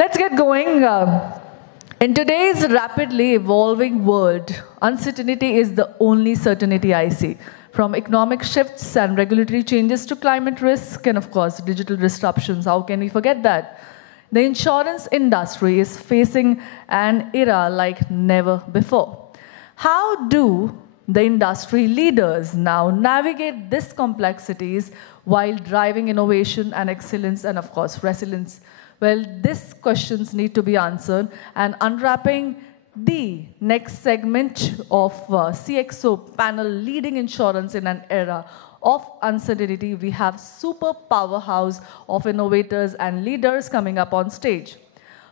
Let's get going. In today's rapidly evolving world, uncertainty is the only certainty I see. From economic shifts and regulatory changes to climate risk and, of course, digital disruptions. How can we forget that? The insurance industry is facing an era like never before. How do the industry leaders now navigate these complexities while driving innovation and excellence and, of course, resilience? Well, these questions need to be answered, and unwrapping the next segment of CXO panel, Leading Insurance in an Era of Uncertainty, we have super powerhouse of innovators and leaders coming up on stage.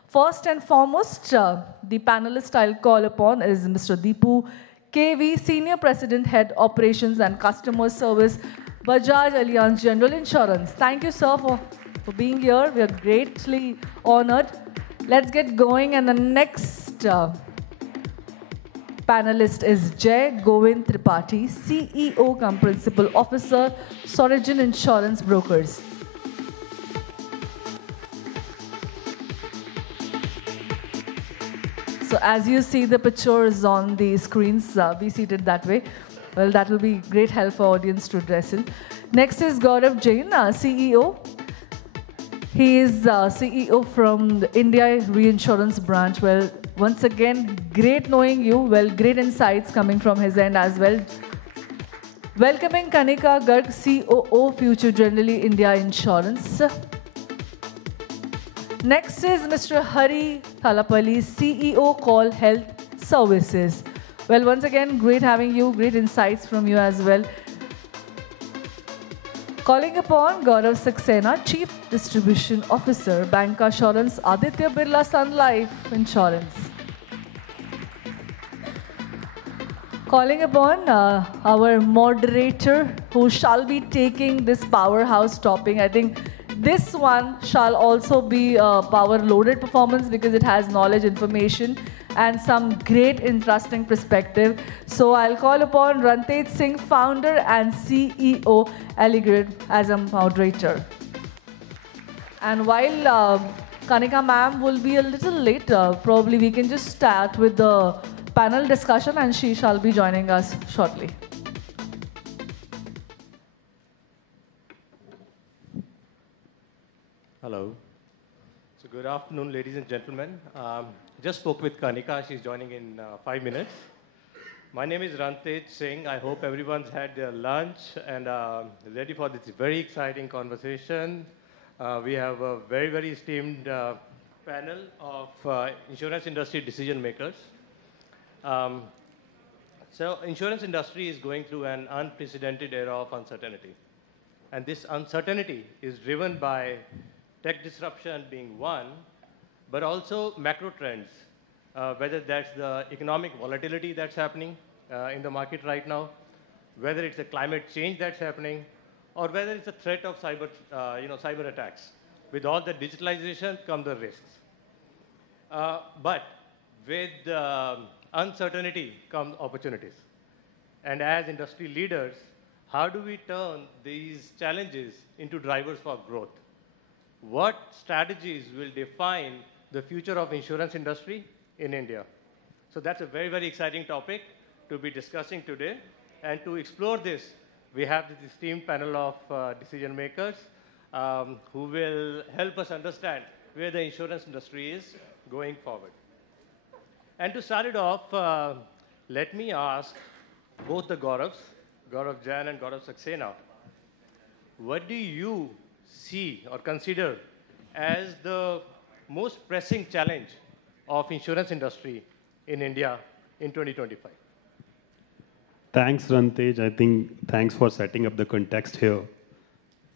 First and foremost, the panelist I'll call upon is Mr. Dipu KV, Senior President, Head Operations and Customer Service, Bajaj Allianz General Insurance. Thank you, sir, for being here. We are greatly honored. Let's get going. And the next panelist is Govind Tripathi, CEO cum Principal Officer, Sorigin Insurance Brokers. So as you see the pictures on the screens, be seated that way. Well, that will be great help for audience to dress in. Next is Gaurav Jain, CEO. He is CEO from the India Reinsurance Branch. Well, once again, great knowing you. Well, great insights coming from his end as well. Welcoming Kanika Garg, COO, Future Generally India Insurance. Next is Mr. Hari Thalapalli, CEO, Call Health Services. Well, once again, great having you, great insights from you as well. Calling upon Gaurav Saxena, Chief Distribution Officer, Bancassurance, Aditya Birla Sun Life Insurance. Calling upon our moderator who shall be taking this powerhouse topic. I think this one shall also be a power-loaded performance because it has knowledge, information, and some great interesting perspective. So I'll call upon Rantej Singh, founder and CEO, 𝐂𝐗𝐏, as a moderator. And while Kanika ma'am will be a little later, probably we can just start with the panel discussion and she shall be joining us shortly. Hello. So good afternoon, ladies and gentlemen. Just spoke with Kanika. She's joining in 5 minutes. My name is Rantej Singh. I hope everyone's had their lunch and ready for this very exciting conversation. We have a very, very esteemed panel of insurance industry decision makers. So insurance industry is going through an unprecedented era of uncertainty. And this uncertainty is driven by tech disruption being one, but also macro trends, whether that's the economic volatility that's happening in the market right now, whether it's a climate change that's happening, or whether it's a threat of cyber attacks. With all the digitalization come the risks. But with uncertainty come opportunities. And as industry leaders, how do we turn these challenges into drivers for growth? What strategies will define the future of insurance industry in India? So that's a very, very exciting topic to be discussing today. And to explore this, we have this esteemed panel of decision makers who will help us understand where the insurance industry is going forward. And to start it off, let me ask both the Gauravs, Gaurav Jain and Gaurav Saxena, what do you see or consider as the most pressing challenge of insurance industry in India in 2025? Thanks, Rantej. I think thanks for setting up the context here.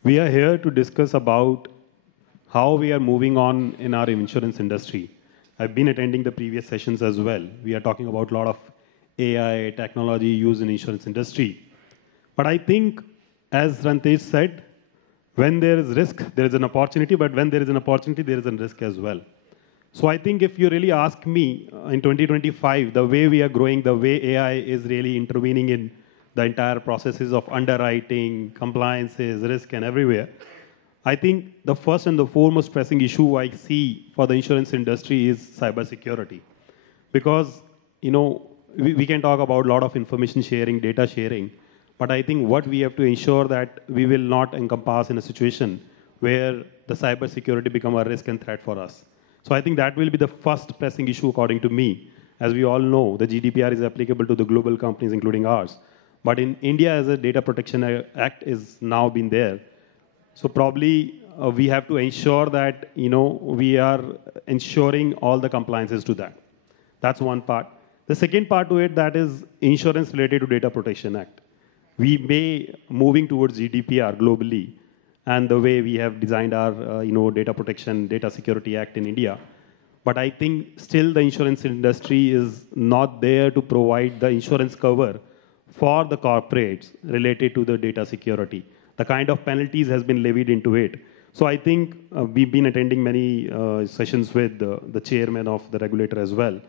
We are here to discuss about how we are moving on in our insurance industry. I've been attending the previous sessions as well. We are talking about a lot of AI technology used in insurance industry. But I think, as Rantej said, when there is risk, there is an opportunity, but when there is an opportunity, there is a risk as well. So I think if you really ask me, in 2025, the way we are growing, the way AI is really intervening in the entire processes of underwriting, compliances, risk, and everywhere, I think the first and the foremost pressing issue I see for the insurance industry is cybersecurity. Because, we can talk about a lot of information sharing, data sharing, but I think what we have to ensure that we will not encompass in a situation where the cybersecurity become a risk and threat for us. So I think that will be the first pressing issue according to me. As we all know, the GDPR is applicable to the global companies, including ours. But in India, as a Data Protection Act is now been there, so probably we have to ensure that we are ensuring all the compliances to that. That's one part. The second part to it, that is insurance related to Data Protection Act. We may moving towards GDPR globally, and the way we have designed our Data Protection, Data Security Act in India. But I think still the insurance industry is not there to provide the insurance cover for the corporates related to the data security. The kind of penalties has been levied into it. So I think we've been attending many sessions with the chairman of the regulator as well.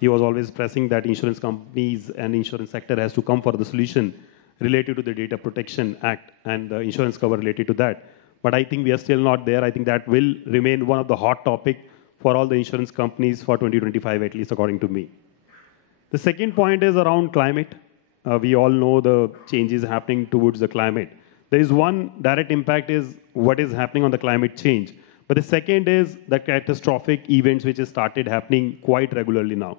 He was always pressing that insurance companies and insurance sector has to come for the solution related to the Data Protection Act and the insurance cover related to that. But I think we are still not there. I think that will remain one of the hot topic for all the insurance companies for 2025, at least according to me. The second point is around climate. We all know the changes happening towards the climate. There is one direct impact is what is happening on the climate change. But the second is the catastrophic events which has started happening quite regularly now.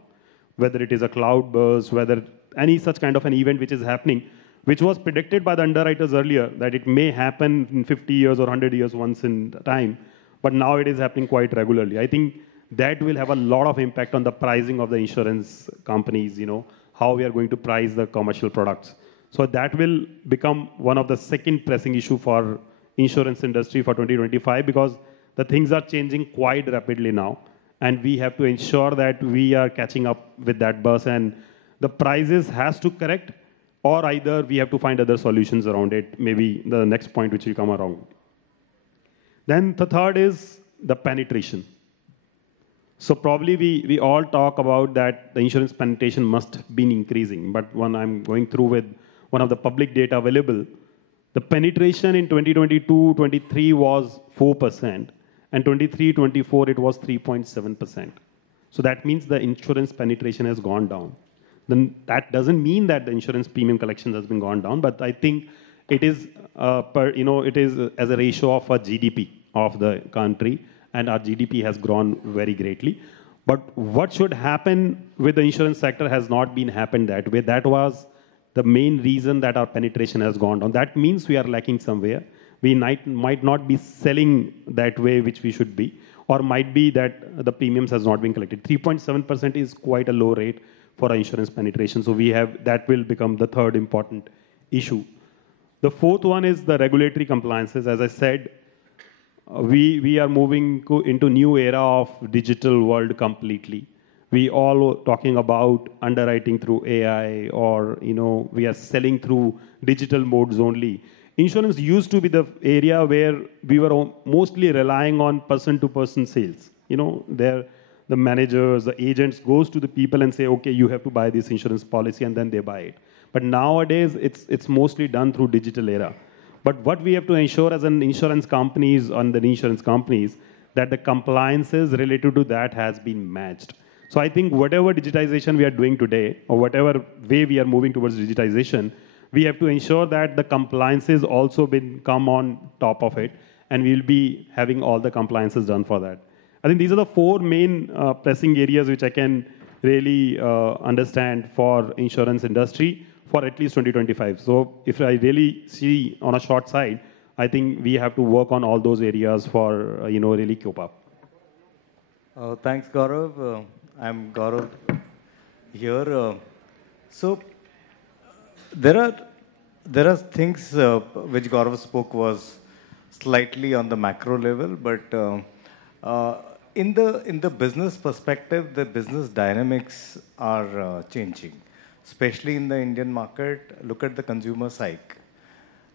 Whether it is a cloud burst, whether any such kind of an event which is happening, which was predicted by the underwriters earlier that it may happen in 50 years or 100 years once in time, but now it is happening quite regularly. I think that will have a lot of impact on the pricing of the insurance companies, how we are going to price the commercial products. So that will become one of the second pressing issue for insurance industry for 2025 because the things are changing quite rapidly now. And we have to ensure that we are catching up with that bus and the prices has to correct or either we have to find other solutions around it, maybe the next point which will come around. Then the third is the penetration. So probably we all talk about that the insurance penetration must have been increasing. But when I'm going through with one of the public data available, the penetration in 2022-23 was 4%. And 23-24, it was 3.7%. So that means the insurance penetration has gone down. Then that doesn't mean that the insurance premium collections has been gone down, but I think it is, it is as a ratio of a GDP of the country, and our GDP has grown very greatly. But what should happen with the insurance sector has not been happened that way. That was the main reason that our penetration has gone down. That means we are lacking somewhere. We might not be selling that way which we should be, or might be that the premiums has not been collected. 3.7% is quite a low rate for our insurance penetration. So that will become the third important issue. The fourth one is the regulatory compliances. As I said, we are moving into new era of digital world completely. We all talking about underwriting through AI or, we are selling through digital modes only. Insurance used to be the area where we were mostly relying on person-to-person sales. The managers, the agents goes to the people and say, okay, you have to buy this insurance policy, and then they buy it. But nowadays, it's mostly done through digital era. But what we have to ensure as an insurance companies, that the compliances related to that has been matched. So I think whatever digitization we are doing today, or whatever way we are moving towards digitization, we have to ensure that the compliances also come on top of it, and we'll be having all the compliances done for that. I think these are the four main pressing areas which I can really understand for insurance industry for at least 2025. So if I really see on a short side, I think we have to work on all those areas for really cope up. Thanks, Gaurav. I'm Gaurav here. So there are things which Gaurav spoke was slightly on the macro level, but in the business perspective, the business dynamics are changing, especially in the Indian market. Look at the consumer psyche.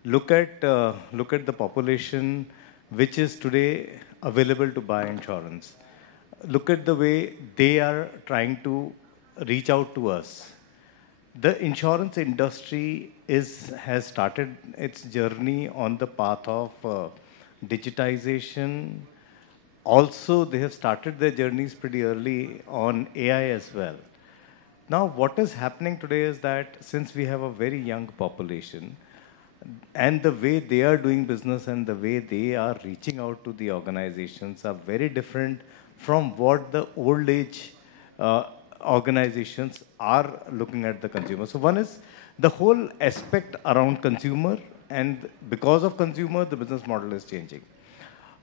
Look at the population which is today available to buy insurance. Look at the way they are trying to reach out to us. The insurance industry has started its journey on the path of digitization. Also, they have started their journeys pretty early on AI as well. Now, what is happening today is that since we have a very young population, and the way they are doing business and the way they are reaching out to the organizations are very different from what the old age organizations are looking at the consumer. So one is the whole aspect around consumer, and because of consumer, the business model is changing.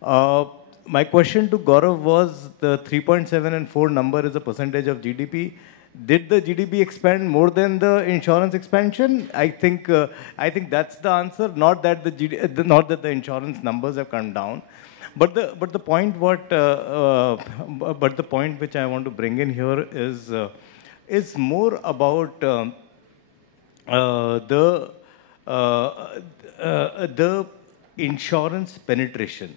My question to Gaurav was the 3.7 and 4 number is a percentage of GDP. Did the GDP expand more than the insurance expansion? I think that's the answer. Not that the insurance numbers have come down, but the point which I want to bring in here is more about the insurance penetration.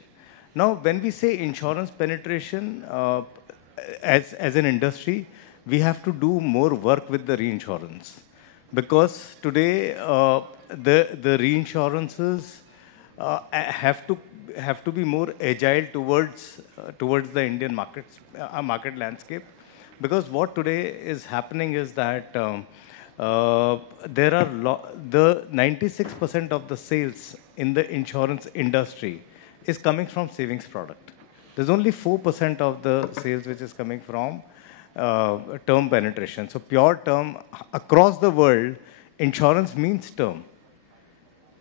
Now, when we say insurance penetration, as an industry, we have to do more work with the reinsurance, because today the reinsurances have to be more agile towards the Indian market landscape, because what today is happening is that there are the 96% of the sales in the insurance industry is coming from savings product. There's only 4% of the sales which is coming from term penetration. So pure term, across the world, insurance means term.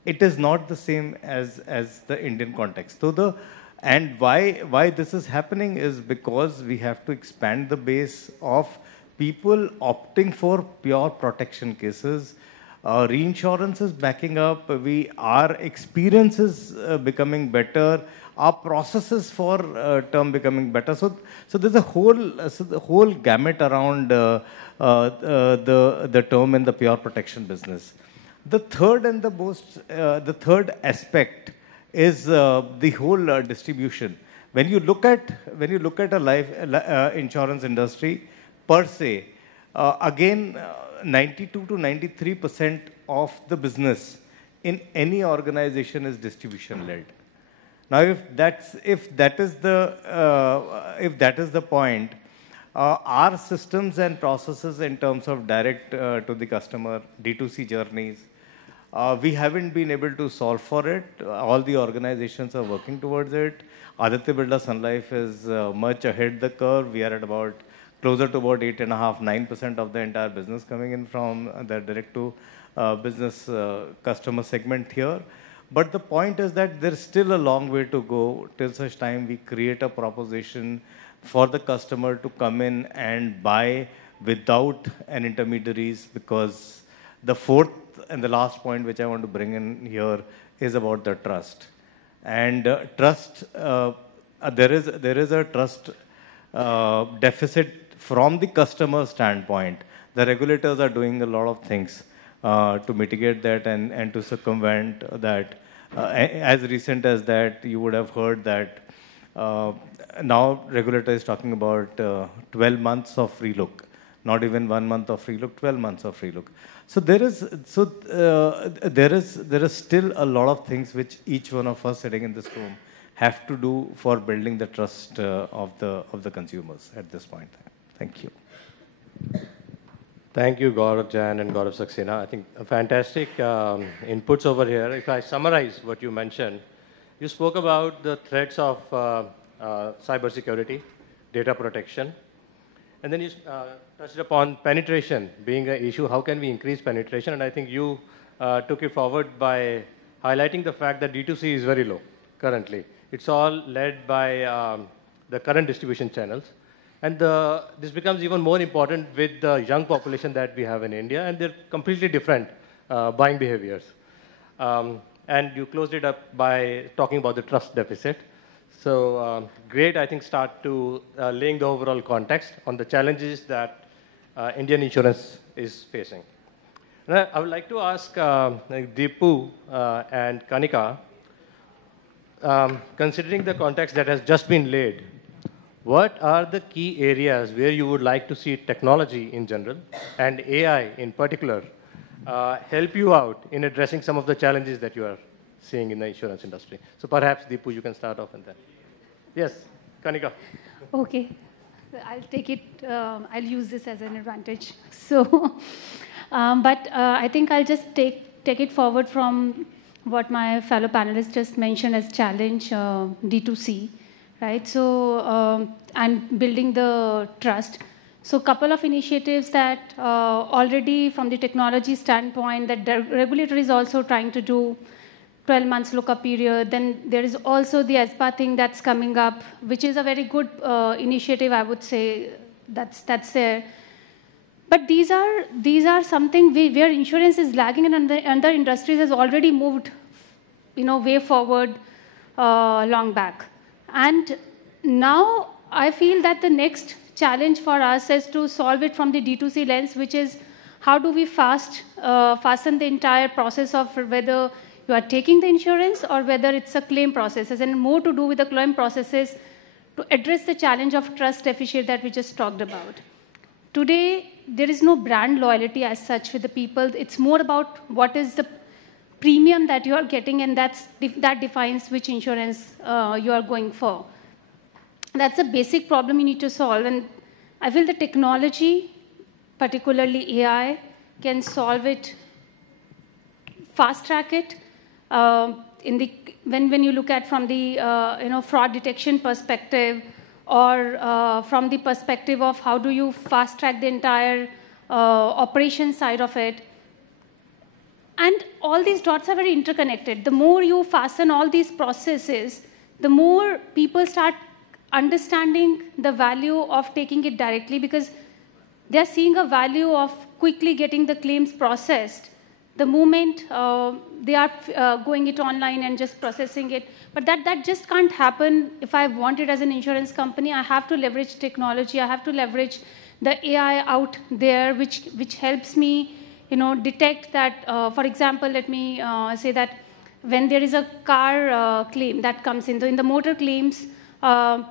It is not the same as the Indian context. So and why this is happening is because we have to expand the base of people opting for pure protection cases. Reinsurance is backing up. Our experience is becoming better. Our processes for term becoming better. So there's the whole gamut around the term and the pure protection business. The third aspect is the whole distribution. When you look at a life insurance industry per se, again, 92 to 93% of the business in any organization is distribution led. Now, if that is the point, our systems and processes in terms of direct to the customer D2C journeys, we haven't been able to solve for it. All the organizations are working towards it. Aditya Birla Sun Life is much ahead the curve. We are at closer to about 8.5–9% of the entire business coming in from the direct to business customer segment here. But the point is that there's still a long way to go till such time we create a proposition for the customer to come in and buy without an intermediaries, because the fourth and the last point which I want to bring in here is about the trust. And trust, there is a trust deficit from the customer standpoint. The regulators are doing a lot of things to mitigate that and to circumvent that. As recent as that, you would have heard that now regulator is talking about 12 months of free look, not even 1 month of free look, 12 months of free look. So there is still a lot of things which each one of us sitting in this room have to do for building the trust of the consumers at this point. Thank you. Thank you, Gaurav, Jain, and Gaurav Saxena. I think fantastic inputs over here. If I summarize what you mentioned, you spoke about the threats of cybersecurity, data protection, and then you touched upon penetration being an issue. How can we increase penetration? And I think you took it forward by highlighting the fact that D2C is very low currently. It's all led by the current distribution channels. And this becomes even more important with the young population that we have in India, and they're completely different buying behaviors. And you closed it up by talking about the trust deficit. So great, I think, start to laying the overall context on the challenges that Indian insurance is facing. And I would like to ask Dipu and Kanika, considering the context that has just been laid, what are the key areas where you would like to see technology in general and AI in particular help you out in addressing some of the challenges that you are seeing in the insurance industry. So perhaps, Dipu, you can start off and then. Yes, Kanika. Okay. I'll take it, I'll use this as an advantage. So, but I think I'll just take it forward from what my fellow panelists just mentioned as challenge D2C, right? So, and building the trust. So, a couple of initiatives that already from the technology standpoint that the regulator is also trying to do 12 months lookup period. Then there is also the ESPA thing that's coming up, which is a very good initiative, I would say, that's there. But these are something where insurance is lagging and other industries has already moved, way forward long back. And now I feel that the next challenge for us is to solve it from the D2C lens, which is how do we fasten the entire process of whether you are taking the insurance or whether it's a claim processes, and more to do with the claim processes to address the challenge of trust deficit that we just talked about. Today, there is no brand loyalty as such with the people. It's more about what is the premium that you are getting, and that defines which insurance you are going for. That's a basic problem you need to solve. And I feel the technology, particularly AI, can solve it, fast track it. When you look at from the fraud detection perspective, or from the perspective of how do you fast track the entire operation side of it. And all these dots are very interconnected. The more you fasten all these processes, the more people start understanding the value of taking it directly, because they're seeing a value of quickly getting the claims processed the moment they are going it online and just processing it. But that just can't happen if I want it as an insurance company. I have to leverage technology. I have to leverage the AI out there, which helps me, detect that. For example, let me say that when there is a car claim that comes in the motor claims, a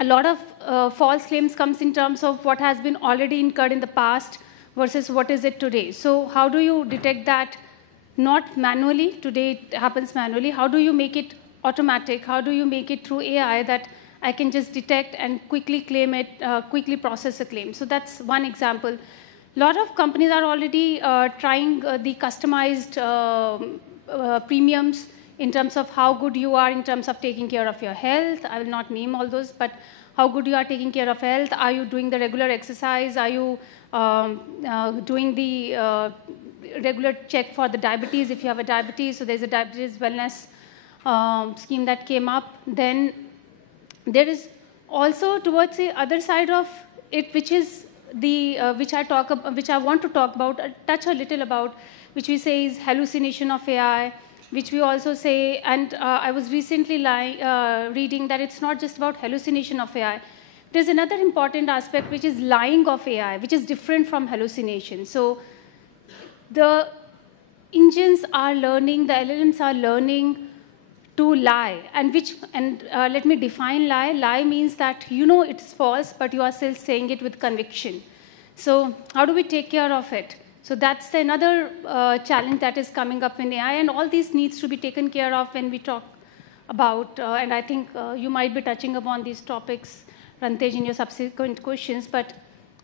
lot of false claims comes in terms of what has been already incurred in the past versus what is it today. So how do you detect that? Not manually. Today it happens manually. How do you make it automatic? How do you make it through AI that I can just detect and quickly claim it, quickly process a claim? So that's one example. A lot of companies are already trying the customized premiums in terms of how good you are in terms of taking care of your health. I will not name all those, but how good you are taking care of health. Are you doing the regular exercise? Are you doing the regular check for the diabetes if you have a diabetes? So there's a diabetes wellness scheme that came up. Then there is also towards the other side of it, which is the which I want to talk about, touch a little about, which we say is hallucination of AI, which we also say, and I was recently reading that it's not just about hallucination of AI. There's another important aspect, which is lying of AI, which is different from hallucination. So the engines are learning, the LLMs are learning to lie, and let me define lie. Lie means that it's false, but you are still saying it with conviction. So how do we take care of it? So that's another challenge that is coming up in AI, and all these needs to be taken care of when we talk about, and I think you might be touching upon these topics, Rantej, in your subsequent questions, but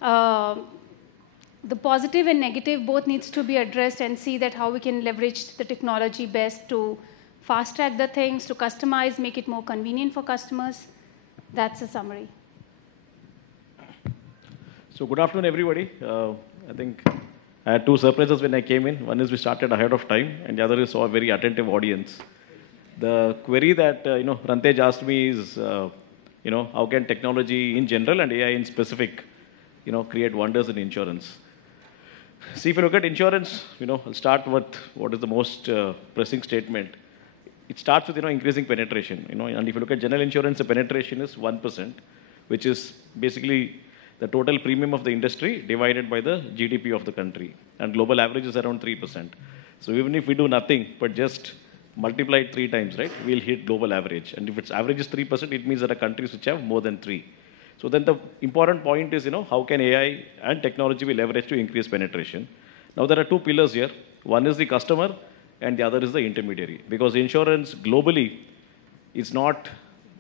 the positive and negative both needs to be addressed and see that how we can leverage the technology best to fast track the things, to customize, make it more convenient for customers. That's a summary. So good afternoon, everybody. I think I had two surprises when I came in. One is we started ahead of time, and the other is saw a very attentive audience. The query that Rantej asked me is, how can technology in general and AI in specific, create wonders in insurance? See, if you look at insurance, I'll start with what is the most pressing statement. It starts with increasing penetration. And if you look at general insurance, the penetration is 1%, which is basically the total premium of the industry divided by the GDP of the country. And global average is around 3%. So even if we do nothing, but just multiply it 3 times, right, we'll hit global average. And if its average is 3%, it means there are countries which have more than 3. So then the important point is, how can AI and technology be leveraged to increase penetration? Now there are 2 pillars here. One is the customer, and the other is the intermediary. Because insurance globally is not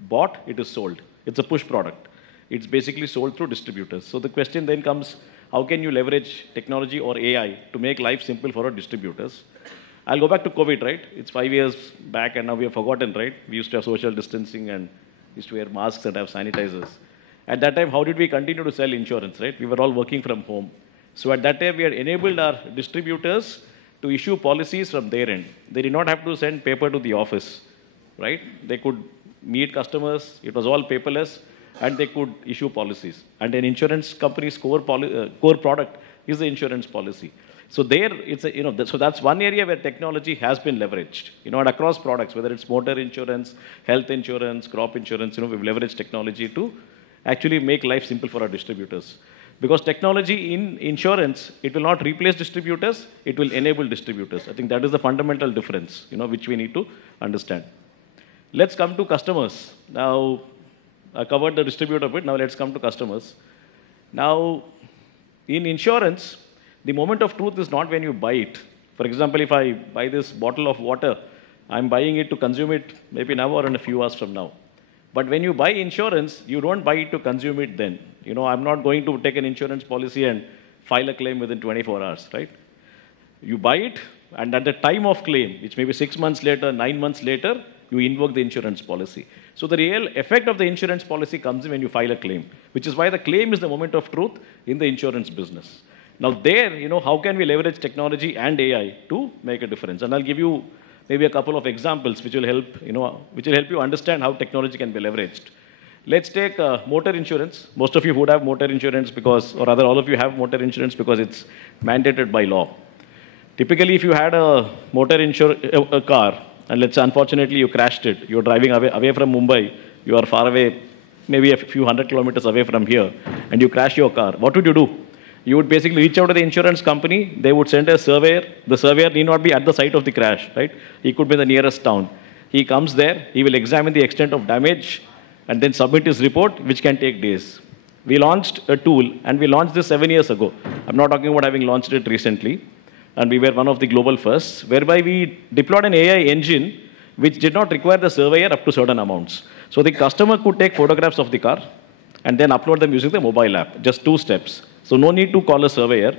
bought, it is sold. It's a push product. It's basically sold through distributors. So the question then comes, how can you leverage technology or AI to make life simple for our distributors? I'll go back to COVID, right? It's 5 years back and now we have forgotten, right? We used to have social distancing and used to wear masks and have sanitizers. At that time, how did we continue to sell insurance, right? We were all working from home. So at that time, we had enabled our distributors to issue policies from their end. They did not have to send paper to the office, right? They could meet customers. It was all paperless, and they could issue policies. And an insurance company's core product is the insurance policy. So there, it's a, so that's one area where technology has been leveraged, and across products, whether it's motor insurance, health insurance, crop insurance, we've leveraged technology to actually make life simple for our distributors. Because technology in insurance, it will not replace distributors, it will enable distributors. I think that is the fundamental difference, which we need to understand. Let's come to customers. Now, I covered the distributor bit, now let's come to customers. Now, in insurance, the moment of truth is not when you buy it. For example, if I buy this bottle of water, I'm buying it to consume it maybe now or in a few hours from now. But when you buy insurance, you don't buy it to consume it then. I'm not going to take an insurance policy and file a claim within 24 hours, right? You buy it, and at the time of claim, which may be 6 months later, 9 months later, you invoke the insurance policy. So the real effect of the insurance policy comes in when you file a claim, which is why the claim is the moment of truth in the insurance business. Now there, how can we leverage technology and AI to make a difference? And I'll give you maybe a couple of examples which will help, you understand how technology can be leveraged. Let's take motor insurance. Most of you would have motor insurance because, or rather all of you have motor insurance because it's mandated by law. Typically, if you had a a car, and let's say unfortunately you crashed it, you're driving away from Mumbai, you are far away, maybe a few hundred kilometers away from here, and you crash your car, what would you do? You would basically reach out to the insurance company, they would send a surveyor. The surveyor need not be at the site of the crash, right? He could be in the nearest town. He comes there, he will examine the extent of damage, and then submit his report, which can take days. We launched a tool, and we launched this 7 years ago. I'm not talking about having launched it recently, and we were one of the global firsts, whereby we deployed an AI engine which did not require the surveyor up to certain amounts. So the customer could take photographs of the car and then upload them using the mobile app, just 2 steps. So no need to call a surveyor.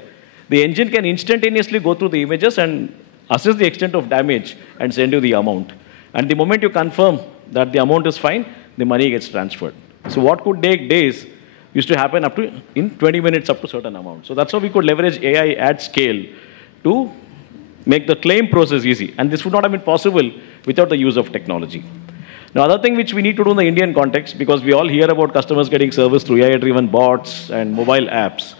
The engine can instantaneously go through the images and assess the extent of damage and send you the amount. And the moment you confirm that the amount is fine, the money gets transferred. So what could take days used to happen in 20 minutes up to certain amount. So that's how we could leverage AI at scale to make the claim process easy. And this would not have been possible without the use of technology. Now, other thing which we need to do in the Indian context, because we all hear about customers getting service through AI-driven bots and mobile apps,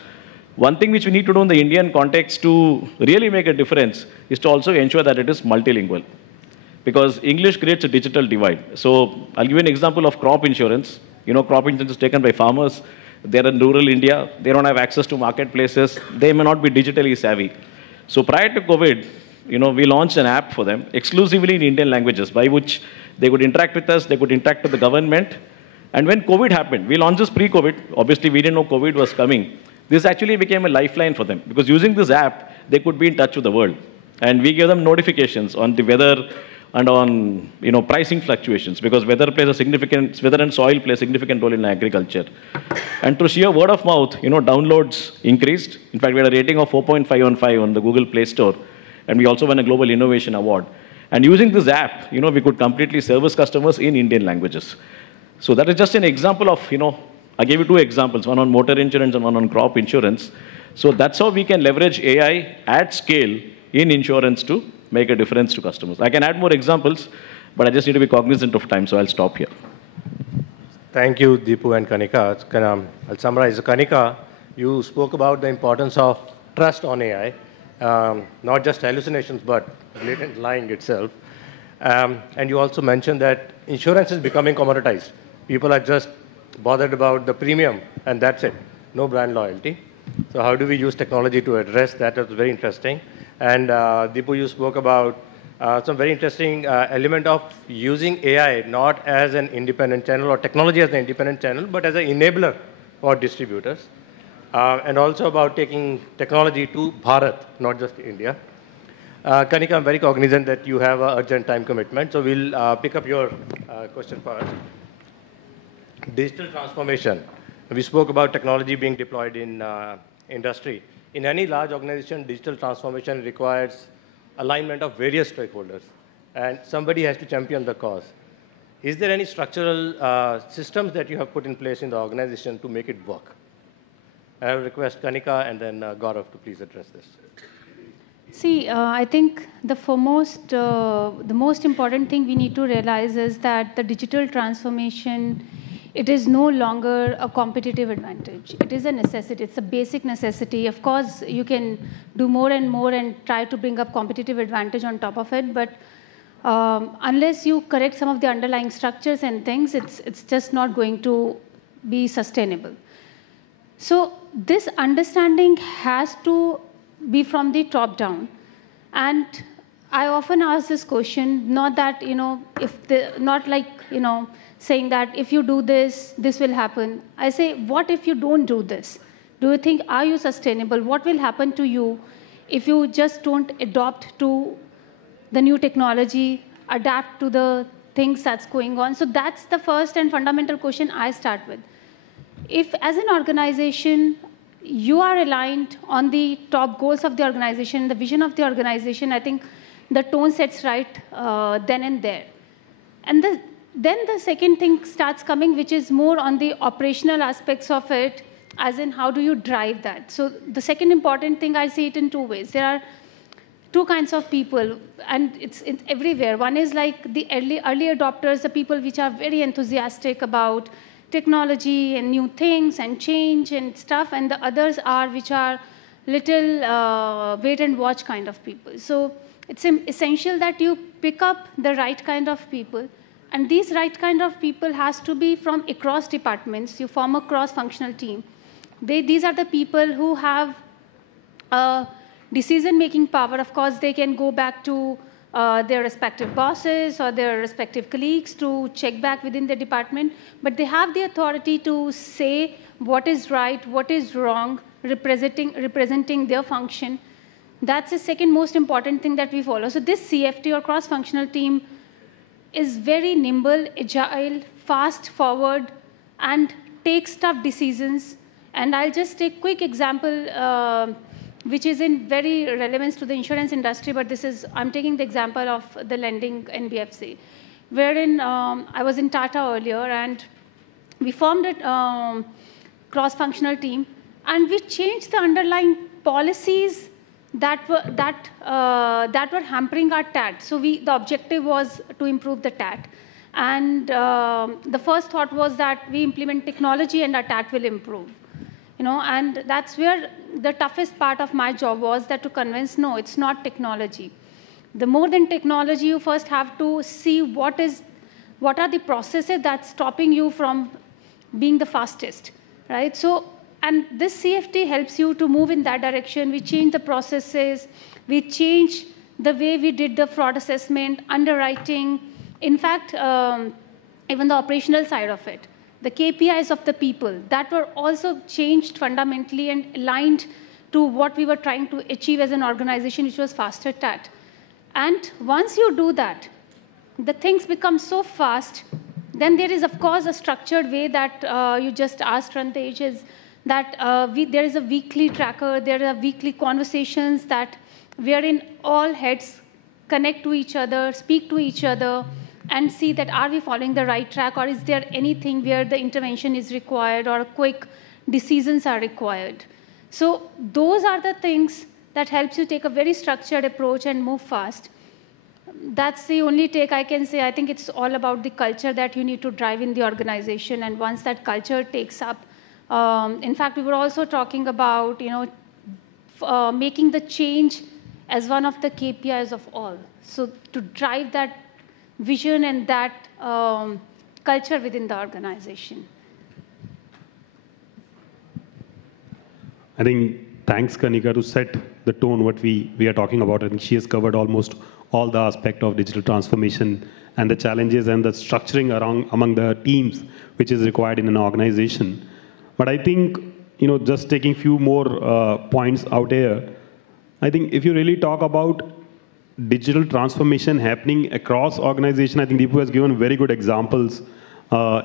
one thing which we need to do in the Indian context to really make a difference is to also ensure that it is multilingual. Because English creates a digital divide. So I'll give you an example of crop insurance. Crop insurance is taken by farmers. They're in rural India. They don't have access to marketplaces. They may not be digitally savvy. So prior to COVID, we launched an app for them exclusively in Indian languages, by which they could interact with us, they could interact with the government. And when COVID happened, we launched this pre-COVID. Obviously, we didn't know COVID was coming. This actually became a lifeline for them, because using this app, they could be in touch with the world. And we gave them notifications on the weather and on pricing fluctuations, because weather and soil play a significant role in agriculture. And through sheer word of mouth, downloads increased. In fact, we had a rating of 4.5 on 5 on the Google Play Store, and we also won a Global Innovation Award. And using this app, we could completely service customers in Indian languages. So that is just an example of, I gave you 2 examples, one on motor insurance and one on crop insurance. So that's how we can leverage AI at scale in insurance to make a difference to customers. I can add more examples, but I just need to be cognizant of time, so I'll stop here. Thank you, Dipu and Kanika. I'll summarize. Kanika, you spoke about the importance of trust on AI. Not just hallucinations, but blatant lying itself. And you also mentioned that insurance is becoming commoditized. People are just bothered about the premium, and that's it. No brand loyalty. So how do we use technology to address that? That was very interesting. And Dipu, you spoke about some very interesting element of using AI not as an independent channel or technology as an independent channel, but as an enabler for distributors. And also about taking technology to Bharat, not just India. Kanika, I'm very cognizant that you have an urgent time commitment, so we'll pick up your question first. Digital transformation. We spoke about technology being deployed in industry. In any large organization, digital transformation requires alignment of various stakeholders, and somebody has to champion the cause. Is there any structural systems that you have put in place in the organization to make it work? I will request Kanika and then Gaurav to please address this. See, I think the most important thing we need to realize is that the digital transformation, it is no longer a competitive advantage. It is a necessity. It's a basic necessity. Of course, you can do more and more and try to bring up competitive advantage on top of it, but unless you correct some of the underlying structures and things, it's just not going to be sustainable. So this understanding has to be from the top down. And I often ask this question, not that, not like, saying that if you do this, this will happen. I say, what if you don't do this? Do you think, are you sustainable? What will happen to you if you just don't adopt to the new technology, adapt to the things that's going on? So that's the first and fundamental question I start with. If, as an organization, you are aligned on the top goals of the organization, the vision of the organization, I think the tone sets right then and there. And then the second thing starts coming, which is more on the operational aspects of it, as in how do you drive that. So the second important thing, I see it in two ways. There are two kinds of people, and it's everywhere. One is like the early adopters, the people which are very enthusiastic about technology and new things and change and stuff, and the others are which are little wait and watch kind of people. So it's essential that you pick up the right kind of people, and these right kind of people has to be from across departments. You form a cross-functional team. These are the people who have decision-making power. Of course, they can go back to their respective bosses or their respective colleagues to check back within the department, but they have the authority to say what is right, what is wrong, representing their function. That's the second most important thing that we follow. So this CFT or cross-functional team is very nimble, agile, fast forward, and takes tough decisions. And I'll just take a quick example which is in very relevance to the insurance industry, but I'm taking the example of the lending NBFC, wherein I was in Tata earlier, and we formed a cross-functional team, and we changed the underlying policies that were hampering our TAT. So the objective was to improve the TAT. And the first thought was that we implement technology and our TAT will improve. And that's where the toughest part of my job was, that to convince, no, it's not technology. The more than technology, you first have to see what are the processes that's stopping you from being the fastest, right? So, and this CFT helps you to move in that direction. We change the processes. We change the way we did the fraud assessment, underwriting. In fact, even the operational side of it. The KPIs of the people, that were also changed fundamentally and aligned to what we were trying to achieve as an organization, which was faster TAT. And once you do that, the things become so fast. Then there is, of course, a structured way that you just asked, Rantej, is that there is a weekly tracker, there are weekly conversations wherein all heads connect to each other, speak to each other, and see that are we following the right track, or is there anything where the intervention is required or quick decisions are required. So those are the things that helps you take a very structured approach and move fast. That's the only take I can say. I think it's all about the culture that you need to drive in the organization, and once that culture takes up, in fact, we were also talking about making the change as one of the KPIs of all. So to drive that vision and that culture within the organization. I think thanks, Kanika, to set the tone what we are talking about. I think she has covered almost all the aspect of digital transformation and the challenges and the structuring among the teams which is required in an organization. But I think, just taking few more points out here, I think if you really talk about digital transformation happening across organization. I think Dipu has given very good examples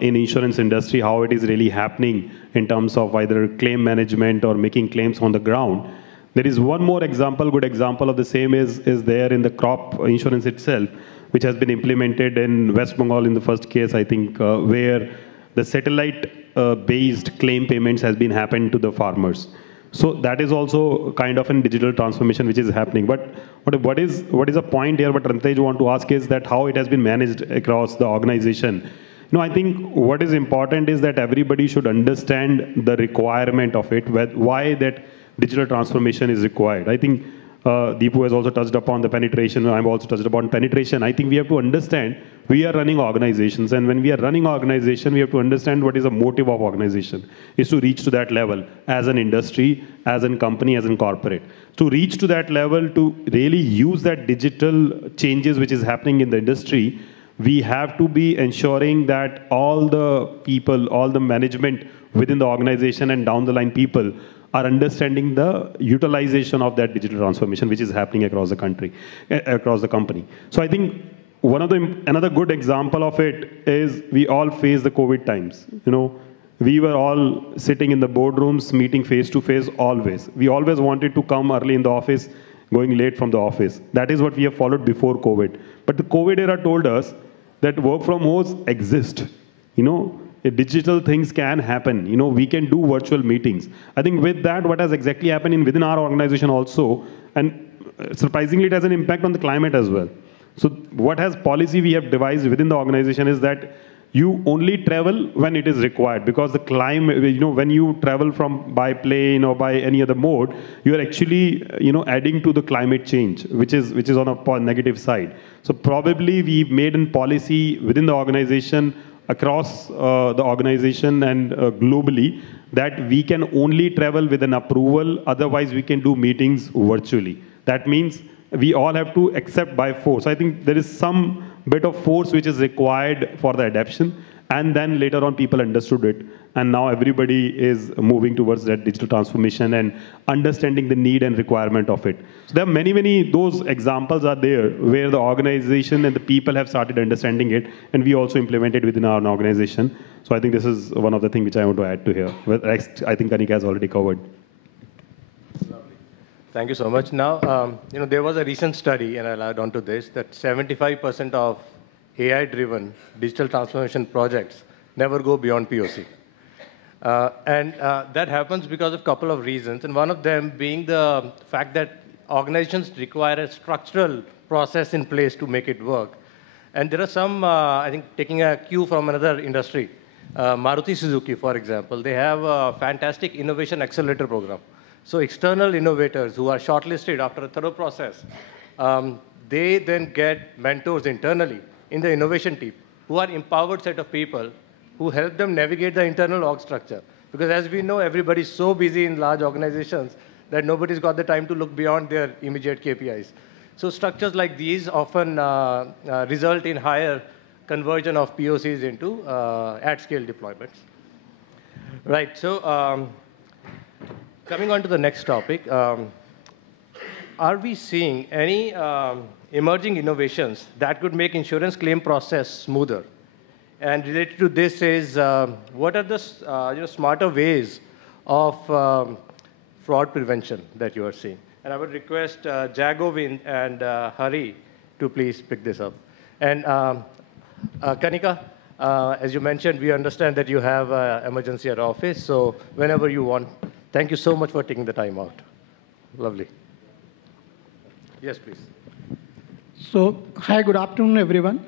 in insurance industry, how it is really happening in terms of either claim management or making claims on the ground. There is one more example, good example of the same is there in the crop insurance itself, which has been implemented in West Bengal in the first case, I think, where the satellite-based claim payments has been happened to the farmers. So that is also kind of a digital transformation which is happening. But what is a point here, what Rantej want to ask is that how it has been managed across the organization. I think what is important is that everybody should understand the requirement of it, why that digital transformation is required. I think Dipu has also touched upon the penetration. I've also touched upon penetration. I think we have to understand we are running organizations, and when we are running organization, we have to understand what is the motive of organization, is to reach to that level as an industry, as a company, as a corporate. To reach to that level, to really use that digital changes which is happening in the industry, we have to be ensuring that all the people, all the management within the organization and down the line people are understanding the utilization of that digital transformation which is happening across the country, across the company. So I think another good example of it is we all face the COVID times. We were all sitting in the boardrooms, meeting face to face always. We always wanted to come early in the office, going late from the office. That is what we have followed before COVID. But the COVID era told us that work from home exists. Digital things can happen. We can do virtual meetings. I think with that, what has exactly happened within our organization also, and surprisingly, it has an impact on the climate as well. So what has policy we have devised within the organization is that you only travel when it is required, because the climate, when you travel by plane or by any other mode, you are actually, adding to the climate change, which is on a negative side. So probably we've made a policy within the organization, across the organization and globally, that we can only travel with an approval, otherwise we can do meetings virtually. That means we all have to accept by force. I think there is some bit of force which is required for the adoption, and then later on people understood it, and now everybody is moving towards that digital transformation and understanding the need and requirement of it. So there are many those examples are there where the organization and the people have started understanding it, and we also implemented within our organization. So I think this is one of the things which I want to add to here. But rest, I think Kanika has already covered. Thank you so much. Now, there was a recent study, and I'll add on to this, that 75% of AI-driven digital transformation projects never go beyond POC. And that happens because of a couple of reasons, and one of them being the fact that organizations require a structural process in place to make it work. And there are some, I think, taking a cue from another industry, Maruti Suzuki, for example, they have a fantastic innovation accelerator program. So external innovators who are shortlisted after a thorough process, they then get mentors internally in the innovation team who are empowered set of people who help them navigate the internal org structure. Because as we know, everybody's so busy in large organizations that nobody's got the time to look beyond their immediate KPIs. So structures like these often result in higher conversion of POCs into at-scale deployments. Right, so coming on to the next topic, are we seeing any emerging innovations that could make insurance claim process smoother? And related to this is, what are the smarter ways of fraud prevention that you are seeing? And I would request Govind and Hari to please pick this up. And Kanika, as you mentioned, we understand that you have emergency at office, so whenever you want. Thank you so much for taking the time out. Lovely. Yes, please. So, hi, good afternoon, everyone.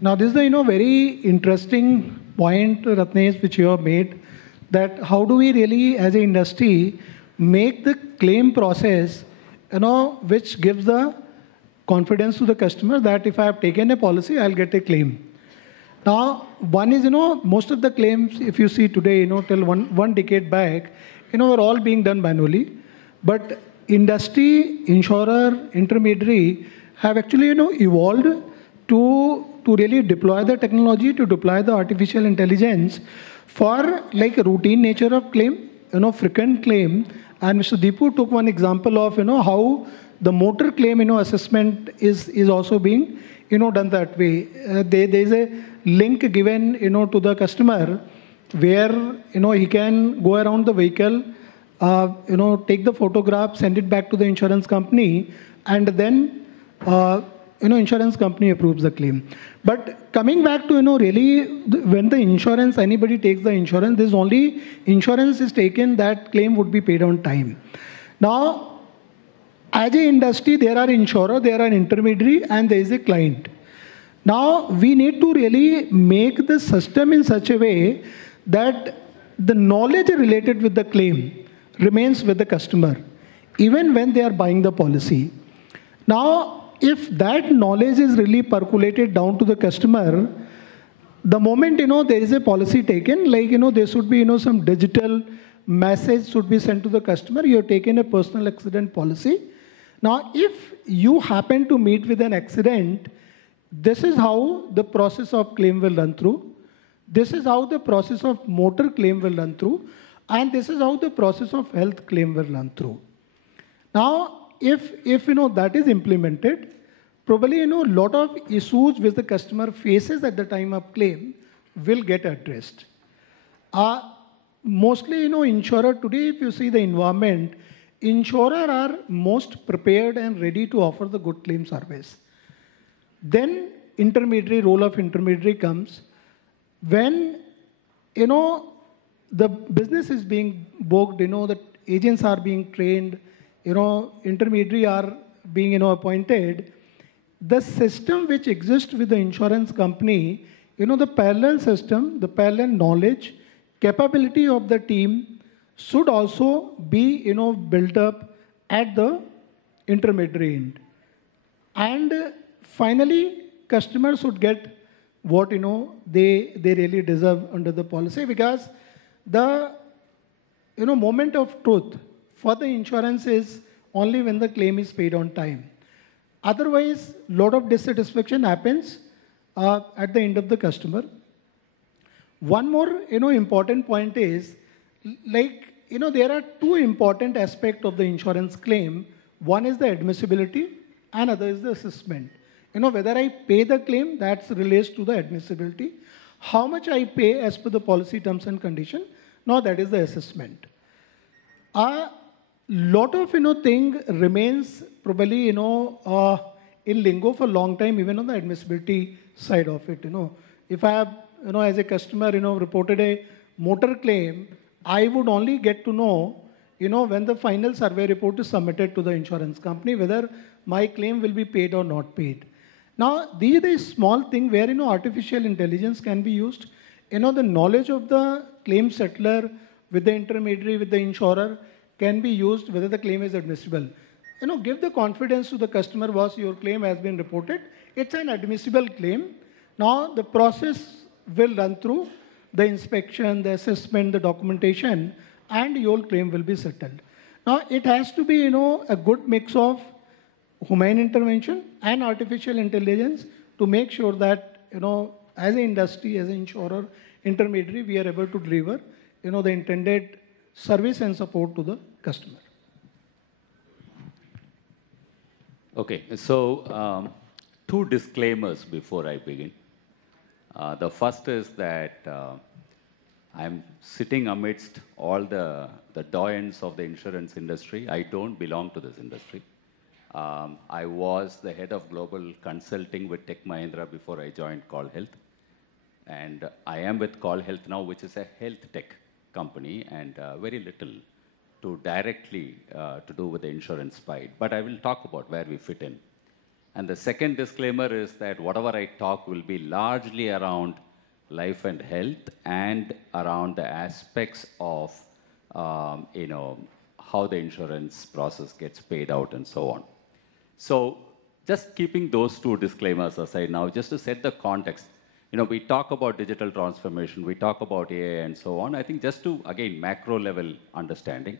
Now, this is a very interesting point, Ratnesh, which you have made, that how do we really, as an industry, make the claim process, which gives the confidence to the customer that if I have taken a policy, I'll get a claim. Now, one is, most of the claims, if you see today, till one decade back, were all being done manually. But industry, insurer, intermediary have actually, evolved to really deploy the technology, to deploy the artificial intelligence for like routine nature of claim, frequent claim. And Mr. Dipu took one example of, how the motor claim, assessment is also being, done that way. There is a link given, to the customer where, he can go around the vehicle, take the photograph, send it back to the insurance company, and then, insurance company approves the claim. But coming back to, really, when the insurance, anybody takes the insurance, this only insurance is taken, that claim would be paid on time. Now, as an industry, there are insurer, there are intermediary, and there is a client. Now, we need to really make the system in such a way that the knowledge related with the claim remains with the customer, even when they are buying the policy. Now, if that knowledge is really percolated down to the customer, the moment, there is a policy taken, like, there should be, some digital message should be sent to the customer, you have taken a personal accident policy. Now, if you happen to meet with an accident, this is how the process of claim will run through. This is how the process of motor claim will run through. And this is how the process of health claim will run through. Now, if that is implemented, probably, lot of issues which the customer faces at the time of claim will get addressed. Mostly, insurer today, if you see the environment, insurer are most prepared and ready to offer the good claim service. Then intermediary, role of intermediary comes when, the business is being booked, the agents are being trained, intermediary are being, appointed. The system which exists with the insurance company, the parallel system, the parallel knowledge, capability of the team should also be, built up at the intermediary end. And finally, customers should get what, they really deserve under the policy, because the, moment of truth for the insurance is only when the claim is paid on time. Otherwise, a lot of dissatisfaction happens at the end of the customer. One more, important point is, like, there are two important aspects of the insurance claim. One is the admissibility, and other is the assessment. Whether I pay the claim, that relates to the admissibility. How much I pay as per the policy terms and condition, now that is the assessment. A lot of, thing remains probably, in lingo for a long time, even on the admissibility side of it. If I have, as a customer, reported a motor claim, I would only get to know, when the final survey report is submitted to the insurance company, whether my claim will be paid or not paid. Now, these are the small thing where, artificial intelligence can be used. The knowledge of the claim settler with the intermediary, with the insurer can be used whether the claim is admissible. Give the confidence to the customer, boss, your claim has been reported. It's an admissible claim. Now, the process will run through the inspection, the assessment, the documentation, and your claim will be settled. Now, it has to be, a good mix of human intervention and artificial intelligence to make sure that, as an industry, as an insurer, intermediary, we are able to deliver, the intended service and support to the customer. Okay, so two disclaimers before I begin. The first is that I'm sitting amidst all the doyens of the insurance industry. I don't belong to this industry. I was the head of global consulting with Tech Mahindra before I joined 𝐂𝐗𝐎 Health. And I am with 𝐂𝐗𝐎 Health now, which is a health tech company, and very little to directly to do with the insurance side. But I will talk about where we fit in. And the second disclaimer is that whatever I talk will be largely around life and health and around the aspects of, how the insurance process gets paid out and so on. So just keeping those two disclaimers aside now, just to set the context, we talk about digital transformation, we talk about AI and so on. I think just to, again, macro level understanding,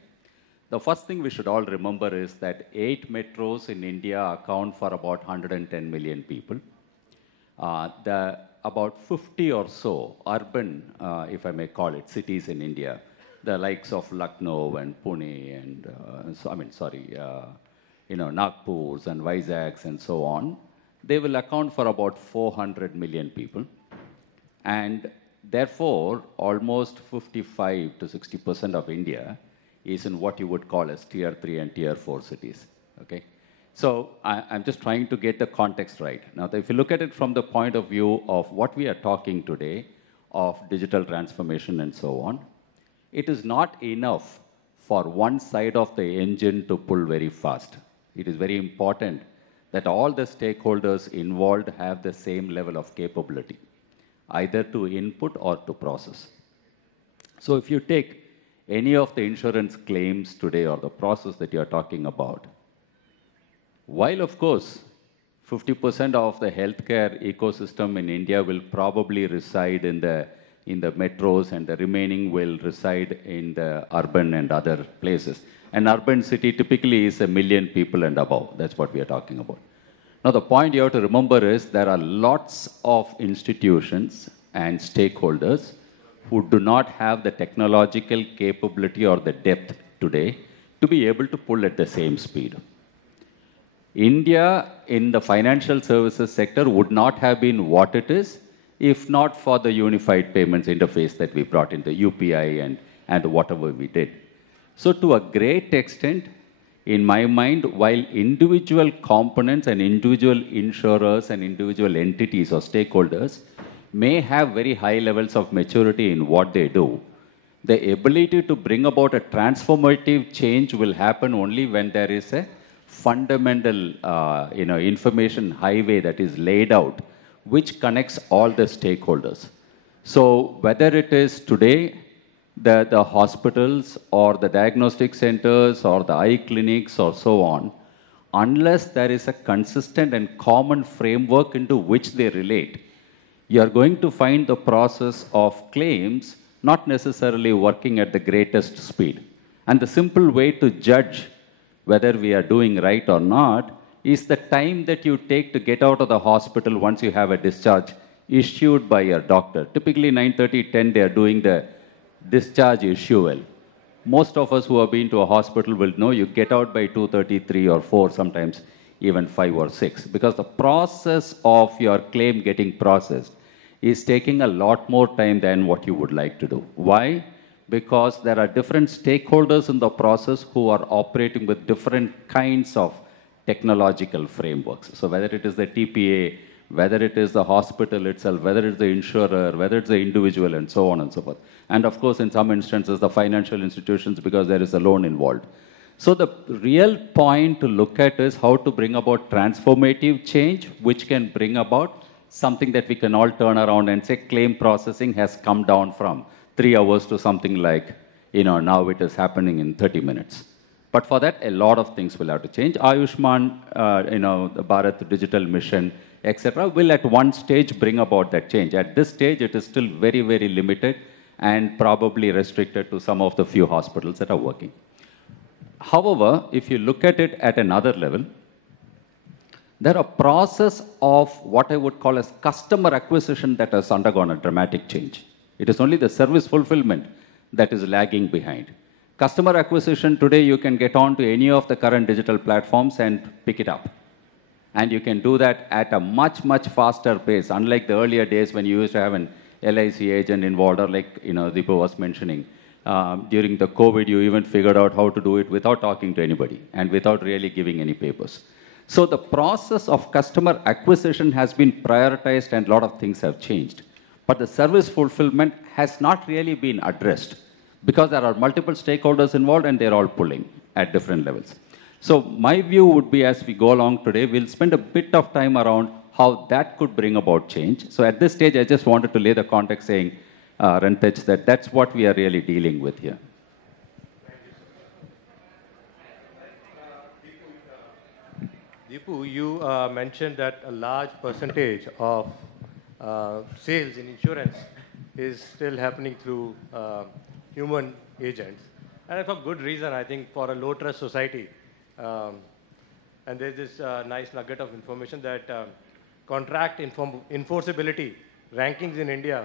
the first thing we should all remember is that 8 metros in India account for about 110 million people. About 50 or so urban, if I may call it, cities in India, the likes of Lucknow and Pune and, Nagpurs and Vizaga's and so on, they will account for about 400 million people. And therefore, almost 55 to 60% of India is in what you would call as tier 3 and tier 4 cities. Okay? So I'm just trying to get the context right. Now, if you look at it from the point of view of what we are talking today, of digital transformation and so on, it is not enough for one side of the engine to pull very fast. It is very important that all the stakeholders involved have the same level of capability, either to input or to process. So if you take any of the insurance claims today or the process that you're talking about, while of course 50% of the healthcare ecosystem in India will probably reside in the metros and the remaining will reside in the urban and other places. An urban city typically is 1 million people and above. That's what we are talking about. Now, the point you have to remember is there are lots of institutions and stakeholders who do not have the technological capability or the depth today to be able to pull at the same speed. India in the financial services sector would not have been what it is if not for the unified payments interface that we brought in, the UPI and whatever we did. So to a great extent, in my mind, while individual components and individual insurers and individual entities or stakeholders may have very high levels of maturity in what they do, the ability to bring about a transformative change will happen only when there is a fundamental information highway that is laid out, which connects all the stakeholders. So whether it is today the hospitals or the diagnostic centers or the eye clinics or so on, unless there is a consistent and common framework into which they relate, you are going to find the process of claims not necessarily working at the greatest speed. And the simple way to judge whether we are doing right or not is the time that you take to get out of the hospital once you have a discharge issued by your doctor. Typically 9:30, 10, they are doing the discharge issual. Most of us who have been to a hospital will know you get out by 2:30, 3 or 4, sometimes even 5 or 6, because the process of your claim getting processed is taking a lot more time than what you would like to do. Why? Because there are different stakeholders in the process who are operating with different kinds of technological frameworks. So whether it is the TPA, whether it is the hospital itself, whether it's the insurer, whether it's the individual, and so on and so forth. And of course, in some instances, the financial institutions, because there is a loan involved. So the real point to look at is how to bring about transformative change, which can bring about something that we can all turn around and say claim processing has come down from 3 hours to something like, now it is happening in 30 minutes. But for that, a lot of things will have to change. Ayushman, the Bharat Digital Mission, etc., will at one stage bring about that change. At this stage, it is still very, very limited and probably restricted to some of the few hospitals that are working. However, if you look at it at another level, there are process of what I would call as customer acquisition that has undergone a dramatic change. It is only the service fulfillment that is lagging behind. Customer acquisition today, you can get on to any of the current digital platforms and pick it up. And you can do that at a much, much faster pace, unlike the earlier days when you used to have an LIC agent involved, or like Dipu was mentioning. During the COVID, you even figured out how to do it without talking to anybody and without really giving any papers. So the process of customer acquisition has been prioritized and a lot of things have changed. But the service fulfillment has not really been addressed because there are multiple stakeholders involved and they're all pulling at different levels. So my view would be, as we go along today, we'll spend a bit of time around how that could bring about change. So at this stage, I just wanted to lay the context saying, Rantej, that that's what we are really dealing with here. Dipu, you mentioned that a large percentage of sales in insurance is still happening through human agents. And for good reason, I think, for a low-trust society. And there's this nice nugget of information that contract enforceability rankings in India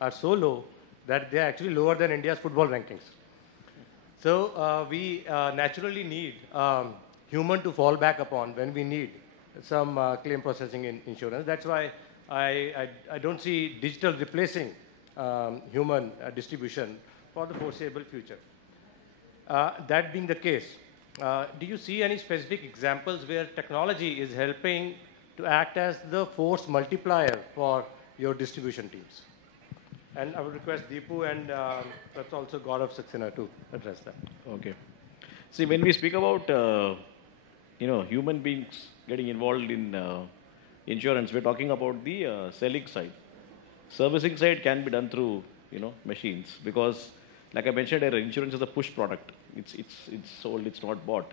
are so low that they're actually lower than India's football rankings. So we naturally need human to fall back upon when we need some claim processing in insurance. That's why I don't see digital replacing human distribution for the foreseeable future. That being the case, do you see any specific examples where technology is helping to act as the force multiplier for your distribution teams? And I would request Dipu and perhaps also Gaurav Saxena to address that. Okay. See, when we speak about human beings getting involved in insurance, we're talking about the selling side. Servicing side can be done through machines, because, like I mentioned earlier, insurance is a push product. It's sold, it's not bought.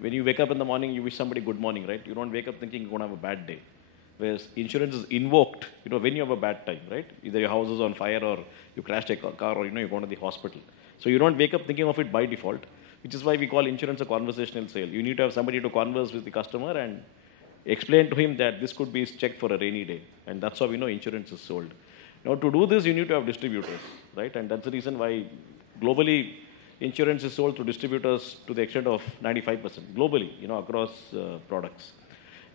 When you wake up in the morning, you wish somebody good morning, right? You don't wake up thinking you're going to have a bad day. Whereas insurance is invoked, when you have a bad time, right? Either your house is on fire, or you crashed a car, or you're going to the hospital. So you don't wake up thinking of it by default, which is why we call insurance a conversational sale. You need to have somebody to converse with the customer and explain to him that this could be his check for a rainy day. And that's how we know insurance is sold. Now, to do this, you need to have distributors, right? And that's the reason why globally insurance is sold through distributors to the extent of 95% globally, across products.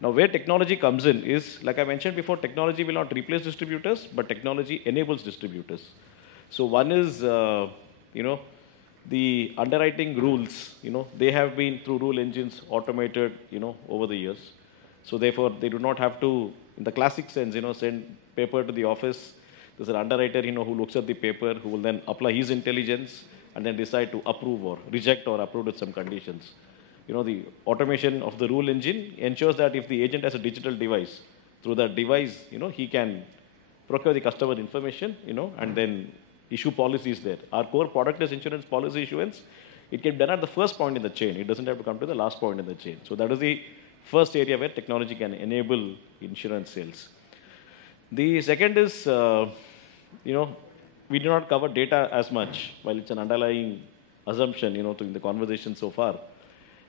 Now, where technology comes in is, like I mentioned before, technology will not replace distributors, but technology enables distributors. So one is, the underwriting rules, they have been through rule engines automated, over the years. So therefore, they do not have to, in the classic sense, send paper to the office. There's an underwriter, who looks at the paper, who will then apply his intelligence and then decide to approve or reject or approve with some conditions. The automation of the rule engine ensures that if the agent has a digital device, through that device, he can procure the customer information, and then issue policies there. Our core product is insurance policy issuance. It can be done at the first point in the chain. It doesn't have to come to the last point in the chain. So that is the first area where technology can enable insurance sales. The second is, we do not cover data as much, while it's an underlying assumption, in the conversation so far.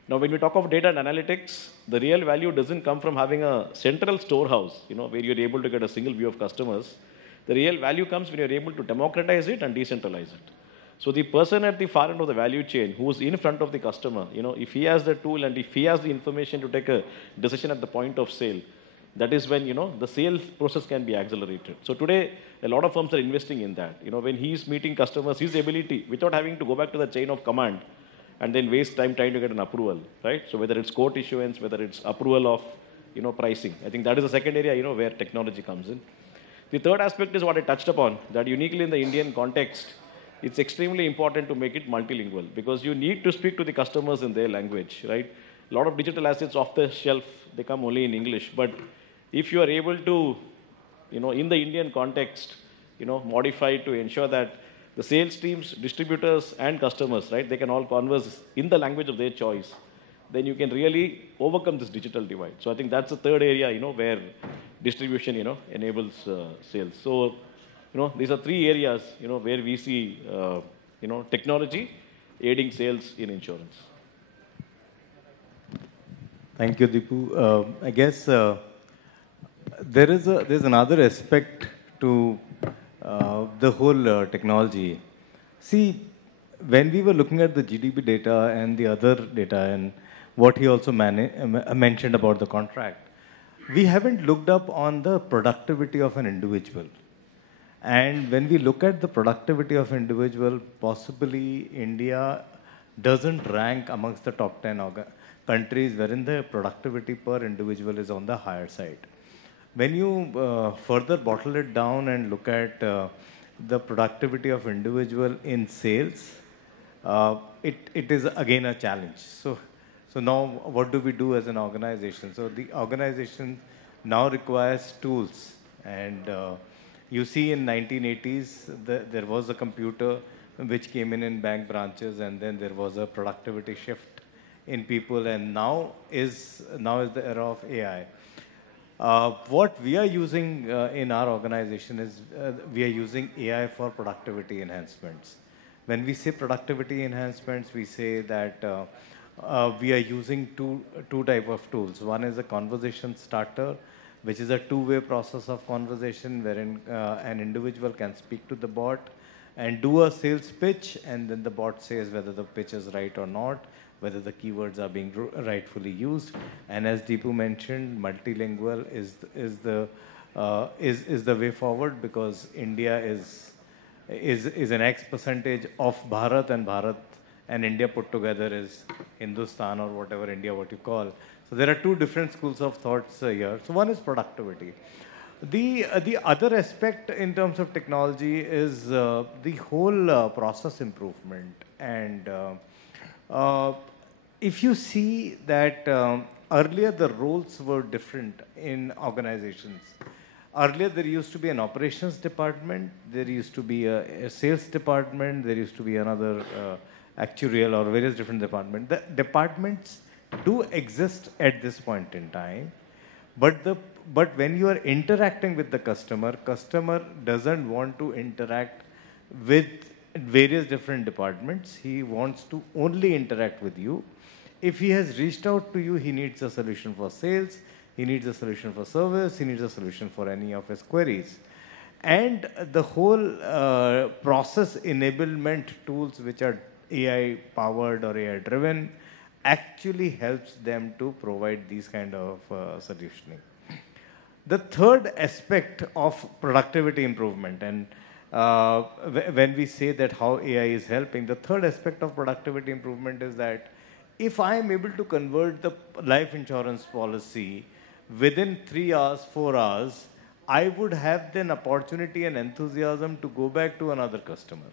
Now, when we talk of data and analytics, the real value doesn't come from having a central storehouse, where you're able to get a single view of customers. The real value comes when you're able to democratize it and decentralize it. So the person at the far end of the value chain, who's in front of the customer, if he has the tool and if he has the information to take a decision at the point of sale, that is when, the sales process can be accelerated. So today, a lot of firms are investing in that. When he's meeting customers, his ability, without having to go back to the chain of command and then waste time trying to get an approval, right? So whether it's quote issuance, whether it's approval of, pricing. I think that is the second area, where technology comes in. The third aspect is what I touched upon, that uniquely in the Indian context, it's extremely important to make it multilingual, because you need to speak to the customers in their language, right? A lot of digital assets off the shelf, they come only in English. But if you are able to, in the Indian context, modify to ensure that the sales teams, distributors, and customers, right, they can all converse in the language of their choice, then you can really overcome this digital divide. So I think that's the third area, where distribution, enables sales. So, these are three areas, where we see, technology aiding sales in insurance. Thank you, Dipu. I guess there's another aspect to the whole technology. See, when we were looking at the GDP data and the other data and what he also mentioned about the contract, we haven't looked up on the productivity of an individual. And when we look at the productivity of individual, possibly India doesn't rank amongst the top 10 countries wherein the productivity per individual is on the higher side. When you further bottle it down and look at the productivity of individual in sales, it is again a challenge. So now what do we do as an organization? So the organization now requires tools. And you see in 1980s, there was a computer which came in bank branches, and then there was a productivity shift in people, and now is the era of AI. What we are using in our organization is we are using AI for productivity enhancements. When we say productivity enhancements, we say that we are using two type of tools. One is a conversation starter, which is a two-way process of conversation wherein an individual can speak to the bot and do a sales pitch, and then the bot says whether the pitch is right or not, whether the keywords are being rightfully used. And as Dipu mentioned, multilingual is the way forward, because India is an X percentage of Bharat, and Bharat and India put together is Hindustan, or whatever India what you call. So there are two different schools of thoughts here. So one is productivity. The other aspect in terms of technology is the whole process improvement. And if you see that earlier the roles were different in organizations. Earlier there used to be an operations department, there used to be a sales department, there used to be another actuarial or various different departments. The departments do exist at this point in time, but when you are interacting with the customer doesn't want to interact with various different departments. He wants to only interact with you. If he has reached out to you, he needs a solution for sales, he needs a solution for service, he needs a solution for any of his queries. And the whole process enablement tools, which are AI powered or AI driven, actually helps them to provide these kind of solutioning. The third aspect of productivity improvement, and when we say that how AI is helping, the third aspect of productivity improvement is that if I am able to convert the life insurance policy within 3 hours, 4 hours, I would have then opportunity and enthusiasm to go back to another customer.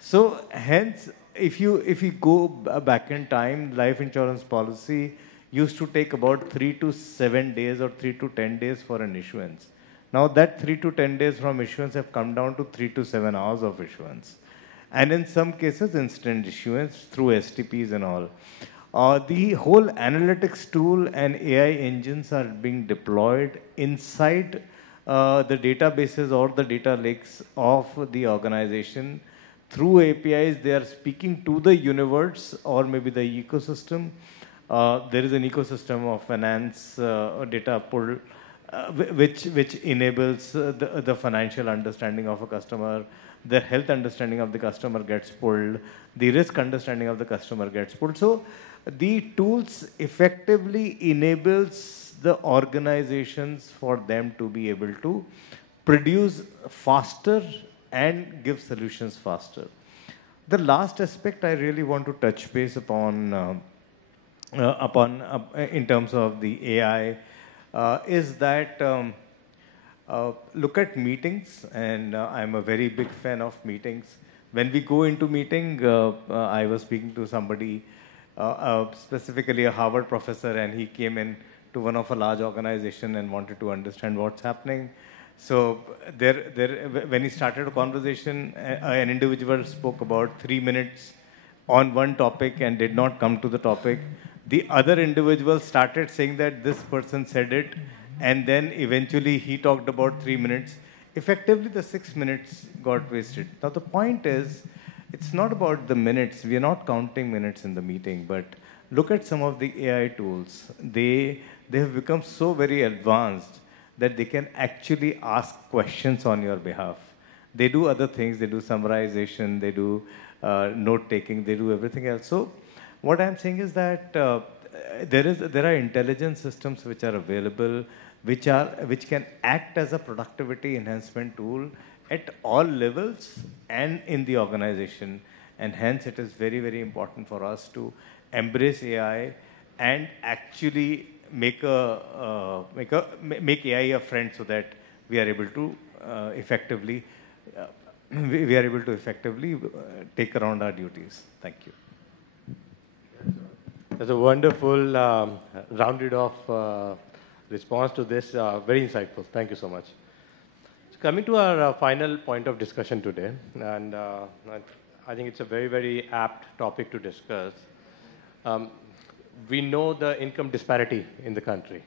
So hence, if you go back in time, life insurance policy used to take about 3 to 7 days or 3 to 10 days for an issuance. Now that 3 to 10 days from issuance have come down to 3 to 7 hours of issuance. And in some cases, instant issuance through STPs and all. The whole analytics tool and AI engines are being deployed inside the databases or the data lakes of the organization. Through APIs, they are speaking to the universe or maybe the ecosystem. There is an ecosystem of finance data pull, which enables the financial understanding of a customer. The health understanding of the customer gets pulled. The risk understanding of the customer gets pulled. So the tools effectively enables the organizations for them to be able to produce faster and give solutions faster. The last aspect I really want to touch base upon in terms of the AI is that look at meetings, and I'm a very big fan of meetings. When we go into meeting, I was speaking to somebody, specifically a Harvard professor, and he came in to one of a large organization and wanted to understand what's happening. So when he started a conversation, an individual spoke about 3 minutes on one topic and did not come to the topic. The other individual started saying that this person said it, and then eventually he talked about 3 minutes. Effectively, the 6 minutes got wasted. Now the point is, it's not about the minutes. We are not counting minutes in the meeting, but look at some of the AI tools. They have become so very advanced that they can actually ask questions on your behalf. They do other things. They do summarization. They do note-taking. They do everything else. So what I'm saying is that there are intelligence systems which are available, which can act as a productivity enhancement tool at all levels and in the organization. And hence, it is very, very important for us to embrace AI and actually make AI a friend, so that we are able to effectively take around our duties. Thank you. That's a wonderful, rounded off response to this. Very insightful. Thank you so much. So coming to our final point of discussion today, and I think it's a very, very apt topic to discuss. We know the income disparity in the country.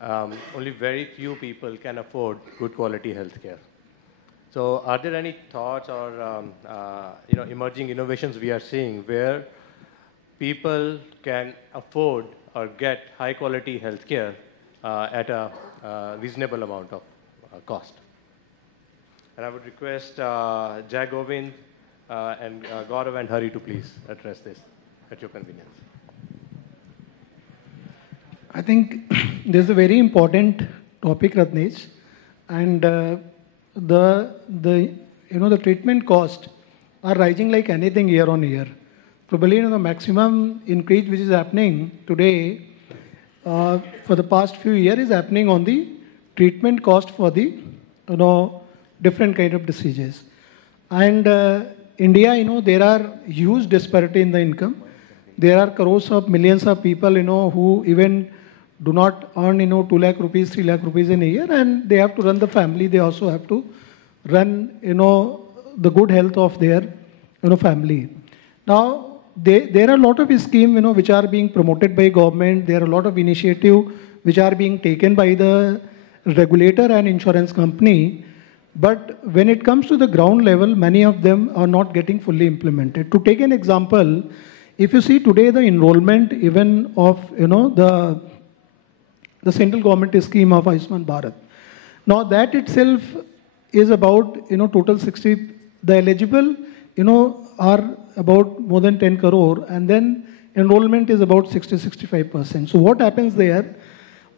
Only very few people can afford good quality healthcare. So are there any thoughts or emerging innovations we are seeing where people can afford or get high quality healthcare at a reasonable amount of cost? And I would request Jai Govind and Gaurav and Hari to please address this at your convenience. I think this is a very important topic, Ratnesh, and the treatment cost are rising like anything year on year. Probably the maximum increase which is happening today for the past few years is happening on the treatment cost for the different kind of diseases. And India, there are huge disparity in the income. There are crores of millions of people, who even do not earn, 2 lakh rupees, 3 lakh rupees in a year, and they have to run the family. They also have to run, the good health of their, family. Now, there are a lot of schemes, which are being promoted by government. There are a lot of initiatives which are being taken by the regulator and insurance company. But when it comes to the ground level, many of them are not getting fully implemented. To take an example, if you see today the enrollment even of, the central government scheme of Ayushman Bharat. Now that itself is about, total 60, the eligible, are about more than 10 crore, and then enrollment is about 60-65%. So what happens there?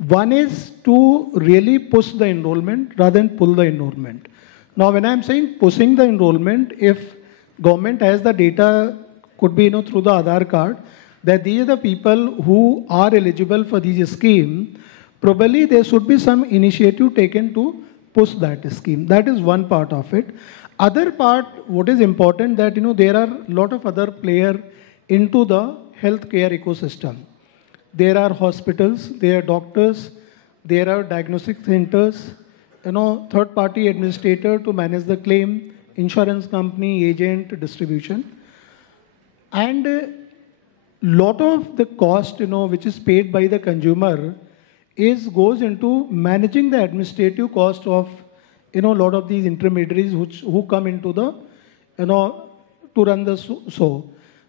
One is to really push the enrollment rather than pull the enrollment. Now when I'm saying pushing the enrollment, if government has the data, could be, through the Aadhaar card, that these are the people who are eligible for this scheme, probably there should be some initiative taken to push that scheme. That is one part of it. Other part, what is important that, there are a lot of other players into the healthcare ecosystem. There are hospitals, there are doctors, there are diagnostic centers, third-party administrator to manage the claim, insurance company, agent, distribution. And lot of the cost, which is paid by the consumer goes into managing the administrative cost of, a lot of these intermediaries who come into the, to run the show.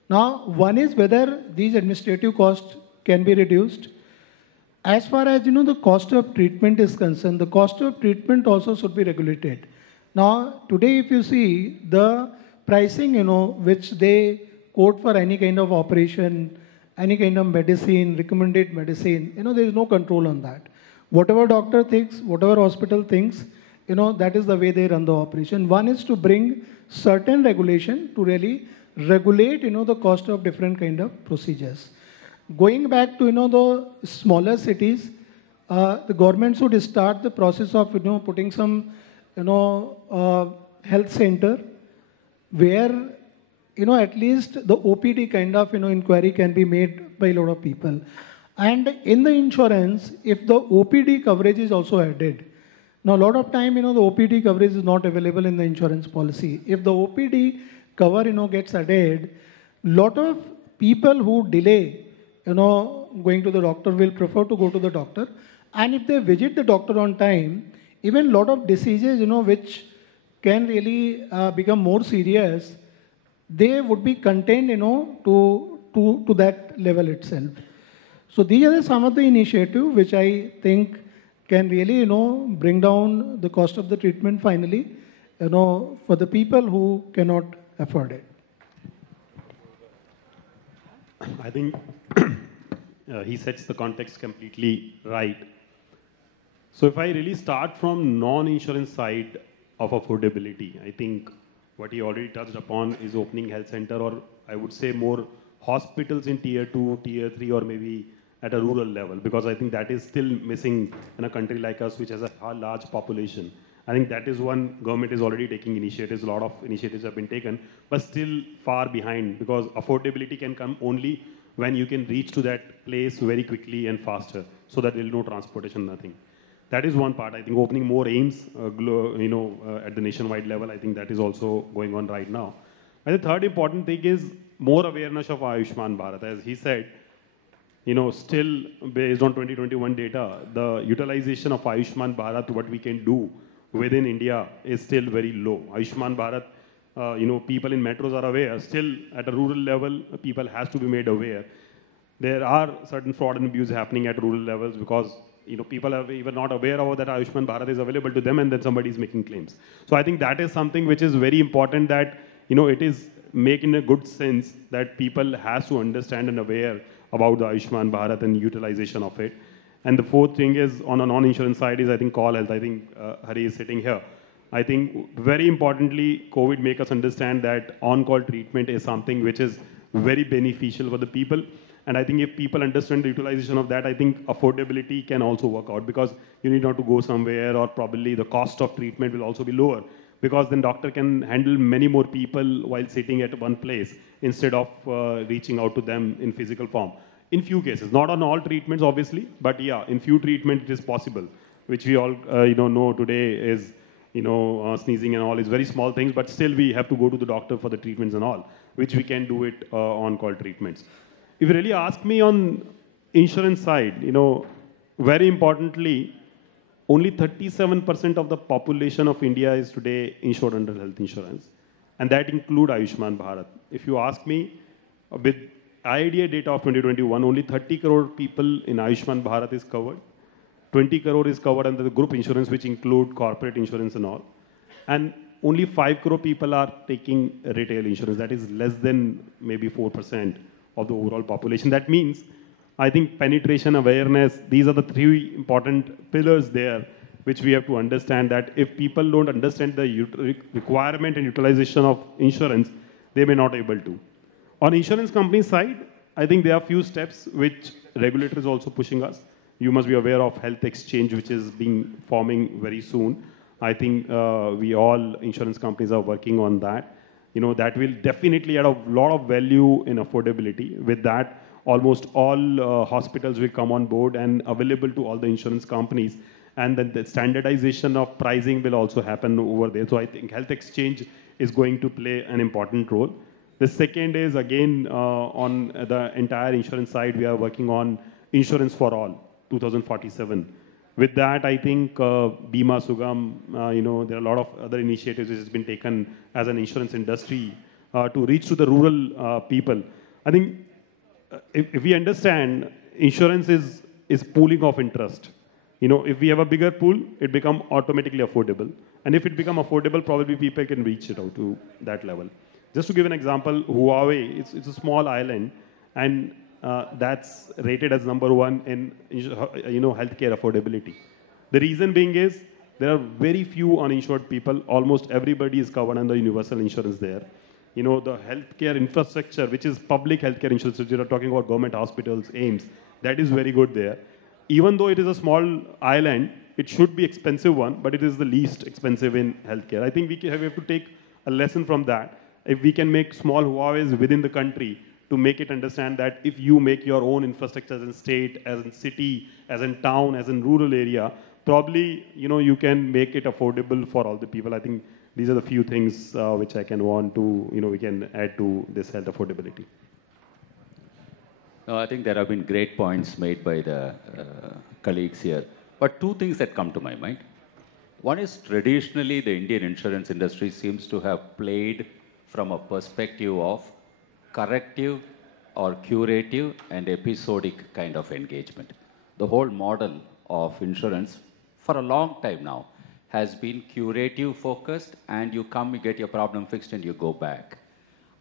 Now, one is whether these administrative costs can be reduced. As far as, the cost of treatment is concerned, the cost of treatment also should be regulated. Now, today if you see the pricing, which they quote for any kind of operation, any kind of medicine, recommended medicine, there is no control on that. Whatever doctor thinks, whatever hospital thinks, that is the way they run the operation. One is to bring certain regulation to really regulate, the cost of different kind of procedures. Going back to, the smaller cities, the government should start the process of, putting some, health center where, at least the OPD kind of, inquiry can be made by a lot of people. And in the insurance, if the OPD coverage is also added, now a lot of time, the OPD coverage is not available in the insurance policy. If the OPD cover, gets added, lot of people who delay, going to the doctor will prefer to go to the doctor. And if they visit the doctor on time, even lot of diseases, which can really become more serious, they would be contained, to that level itself. So these are some of the initiatives which I think can really, bring down the cost of the treatment finally, for the people who cannot afford it. I think he sets the context completely right. So if I really start from non-insurance side of affordability, I think what he already touched upon is opening health center, or I would say more hospitals in tier 2, tier 3, or maybe at a rural level, because I think that is still missing in a country like us, which has a large population. I think that is one government is already taking initiatives. A lot of initiatives have been taken, but still far behind, because affordability can come only when you can reach to that place very quickly and faster, so that there is no transportation, nothing. That is one part. I think opening more AIIMS, at the nationwide level, I think that is also going on right now. And the third important thing is more awareness of Ayushman Bharat. As he said, still based on 2021 data, the utilization of Ayushman Bharat, what we can do within India is still very low. Ayushman Bharat, people in metros are aware. Still at a rural level, people has to be made aware. There are certain fraud and abuse happening at rural levels because people are even not aware of that Ayushman Bharat is available to them, and then somebody is making claims. So I think that is something which is very important, that it is making a good sense that people has to understand and aware about the Ayushman Bharat and utilization of it. And the fourth thing is on a non-insurance side is I think call health. I think Hari is sitting here. I think very importantly, COVID make us understand that on-call treatment is something which is very beneficial for the people. And I think if people understand the utilization of that, I think affordability can also work out, because you need not to go somewhere, or probably the cost of treatment will also be lower, because then doctor can handle many more people while sitting at one place instead of reaching out to them in physical form. In few cases, not on all treatments obviously, but yeah, in few treatments it is possible, which we all know today is sneezing and all is very small things, but still we have to go to the doctor for the treatments and all, which we can do it on call treatments. If you really ask me on insurance side, very importantly, only 37% of the population of India is today insured under health insurance, and that include Ayushman Bharat. If you ask me, with IIDA data of 2021, only 30 crore people in Ayushman Bharat is covered. 20 crore is covered under the group insurance, which include corporate insurance and all. And only 5 crore people are taking retail insurance. That is less than maybe 4% of the overall population. That means, I think penetration, awareness, these are the three important pillars there, which we have to understand, that if people don't understand the requirement and utilization of insurance, they may not be able to. On insurance company side, I think there are few steps which regulator is also pushing us. You must be aware of health exchange, which is forming very soon. I think we all insurance companies are working on that. That will definitely add a lot of value in affordability. With that, almost all hospitals will come on board and available to all the insurance companies. And then the standardization of pricing will also happen over there. So I think health exchange is going to play an important role. The second is, again, on the entire insurance side, we are working on insurance for all, 2047. With that, I think Bima Sugam, there are a lot of other initiatives which has been taken as an insurance industry to reach to the rural people. I think if we understand, insurance is pooling of interest. If we have a bigger pool, it becomes automatically affordable. And if it becomes affordable, probably people can reach it out to that level. Just to give an example, Huawei, it's a small island, and that's rated as #1 in healthcare affordability. The reason being is there are very few uninsured people. Almost everybody is covered under universal insurance there. The healthcare infrastructure, which is public healthcare insurance, which you are talking about government hospitals, AIIMS, that is very good there. Even though it is a small island, it should be expensive one, but it is the least expensive in healthcare. I think we have to take a lesson from that. If we can make small Huawei's within the country to make it understand that if you make your own infrastructure as in state, as in city, as in town, as in rural area, probably, you can make it affordable for all the people. I think these are the few things which I can want to, we can add to this health affordability. No, I think there have been great points made by the colleagues here. But two things that come to my mind. One is traditionally the Indian insurance industry seems to have played from a perspective of corrective or curative and episodic kind of engagement. The whole model of insurance for a long time now has been curative focused, and you come, you get your problem fixed, and you go back.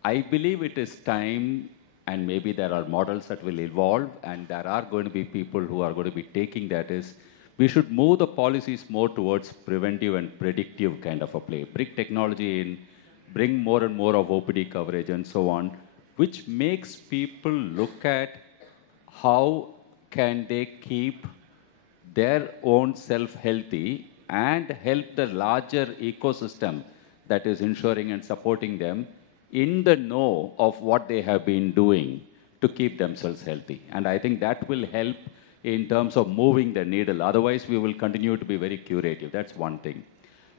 I believe it is time, and maybe there are models that will evolve, and there are going to be people who are going to be taking that, is we should move the policies more towards preventive and predictive kind of a play. Bring technology in, bring more and more of OPD coverage and so on, which makes people look at how can they keep their own self healthy and help the larger ecosystem that is ensuring and supporting them in the know of what they have been doing to keep themselves healthy. And I think that will help in terms of moving the needle. Otherwise, we will continue to be very curative. That's one thing.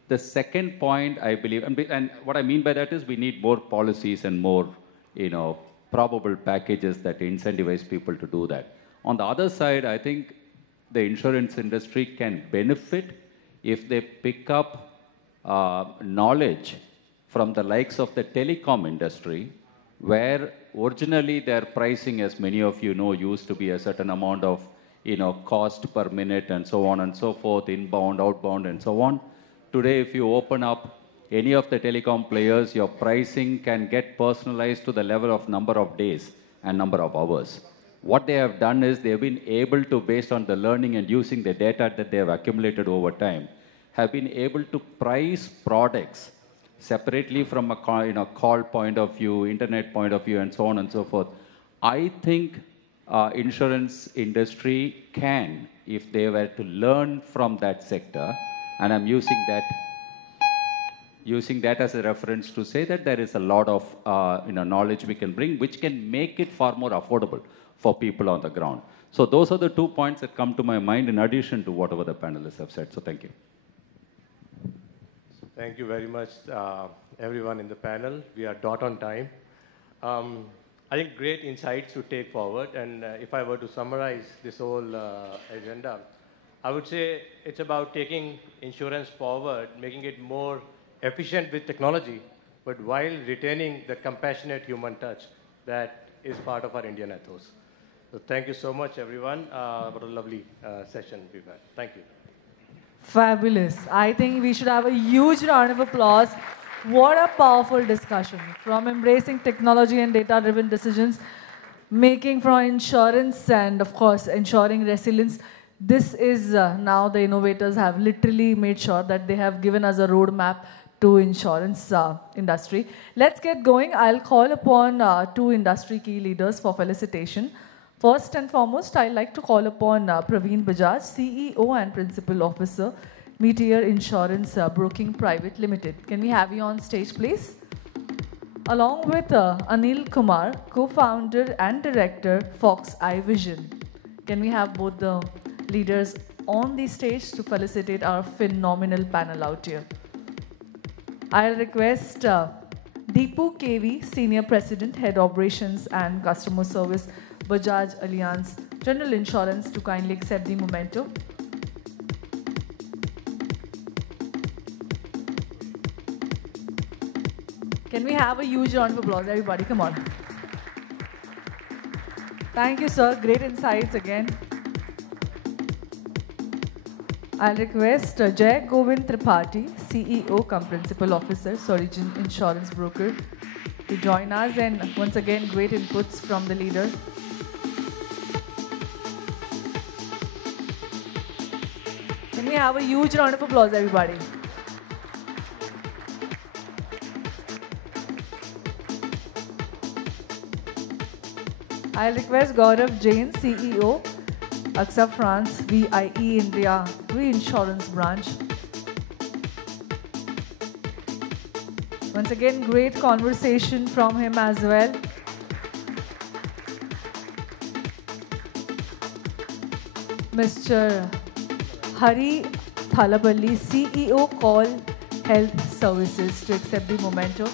The second point, I believe, and what I mean by that is we need more policies and more, probable packages that incentivize people to do that. On the other side, I think the insurance industry can benefit if they pick up knowledge from the likes of the telecom industry, where originally their pricing, as many of you know, used to be a certain amount of cost per minute and so on and so forth, inbound, outbound, and so on. Today, if you open up any of the telecom players, your pricing can get personalized to the level of number of days and number of hours. What they have done is they've been able to, based on the learning and using the data that they have accumulated over time, have been able to price products separately from a call point of view, internet point of view, and so on and so forth. I think insurance industry can, if they were to learn from that sector, and I'm using that as a reference to say that there is a lot of knowledge we can bring, which can make it far more affordable for people on the ground. So those are the 2 points that come to my mind in addition to whatever the panelists have said. So thank you. Thank you very much, everyone in the panel. We are dot on time. I think great insights to take forward. And if I were to summarize this whole agenda, I would say it's about taking insurance forward, making it more efficient with technology, but while retaining the compassionate human touch that is part of our Indian ethos. So thank you so much, everyone. What a lovely session we've had. Thank you. Fabulous. I think we should have a huge round of applause. What a powerful discussion. From embracing technology and data-driven decisions, making from insurance and, of course, ensuring resilience. This is now the innovators have literally made sure that they have given us a roadmap to insurance industry. Let's get going. I'll call upon 2 industry key leaders for felicitation. First and foremost, I'd like to call upon Praveen Bajaj, CEO and Principal Officer, Meteor Insurance Broking Private Limited. Can we have you on stage, please? Along with Anil Kumar, Co-founder and Director, Fox Eye Vision. Can we have both the leaders on the stage to felicitate our phenomenal panel out here? I'll request Dipu KV, Senior President, Head Operations and Customer Service, Bajaj Allianz General Insurance, to kindly accept the memento. Can we have a huge round of applause, everybody? Come on. Thank you, sir. Great insights again. I'll request Govind Tripathi, CEO cum Principal Officer, Sorigin Insurance Broker, to join us, and once again, great inputs from the leader. Can we have a huge round of applause, everybody? I'll request Gaurav, Jain, CEO, AXA France, VIE India Reinsurance Branch. Once again, great conversation from him as well. Mr. Hari Thalapalli, CEO, 𝐂𝐗𝐎 Health Services, to accept the memento.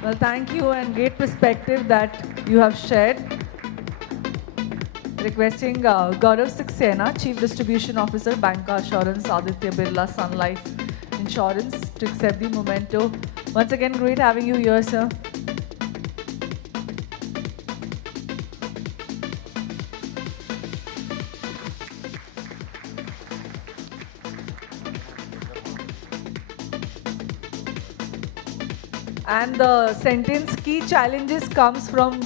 Well, thank you, and great perspective that you have shared. Requesting Gaurav Saxena, Chief Distribution Officer, Bancassurance, Aditya, Birla, Sun Life Insurance, to accept the memento. Once again, great having you here, sir. And the sentence, key challenges, comes from,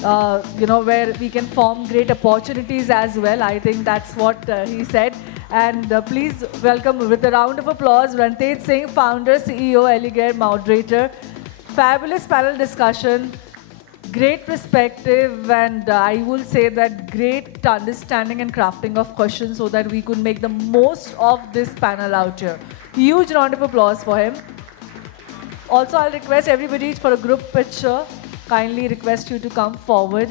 where we can form great opportunities as well. I think that's what he said. And please welcome with a round of applause, Rantej Singh, founder, CEO, 𝐿𝐴 moderator. Fabulous panel discussion, great perspective, and I will say that great understanding and crafting of questions so that we could make the most of this panel out here. Huge round of applause for him. Also, I'll request everybody for a group picture. Kindly request you to come forward.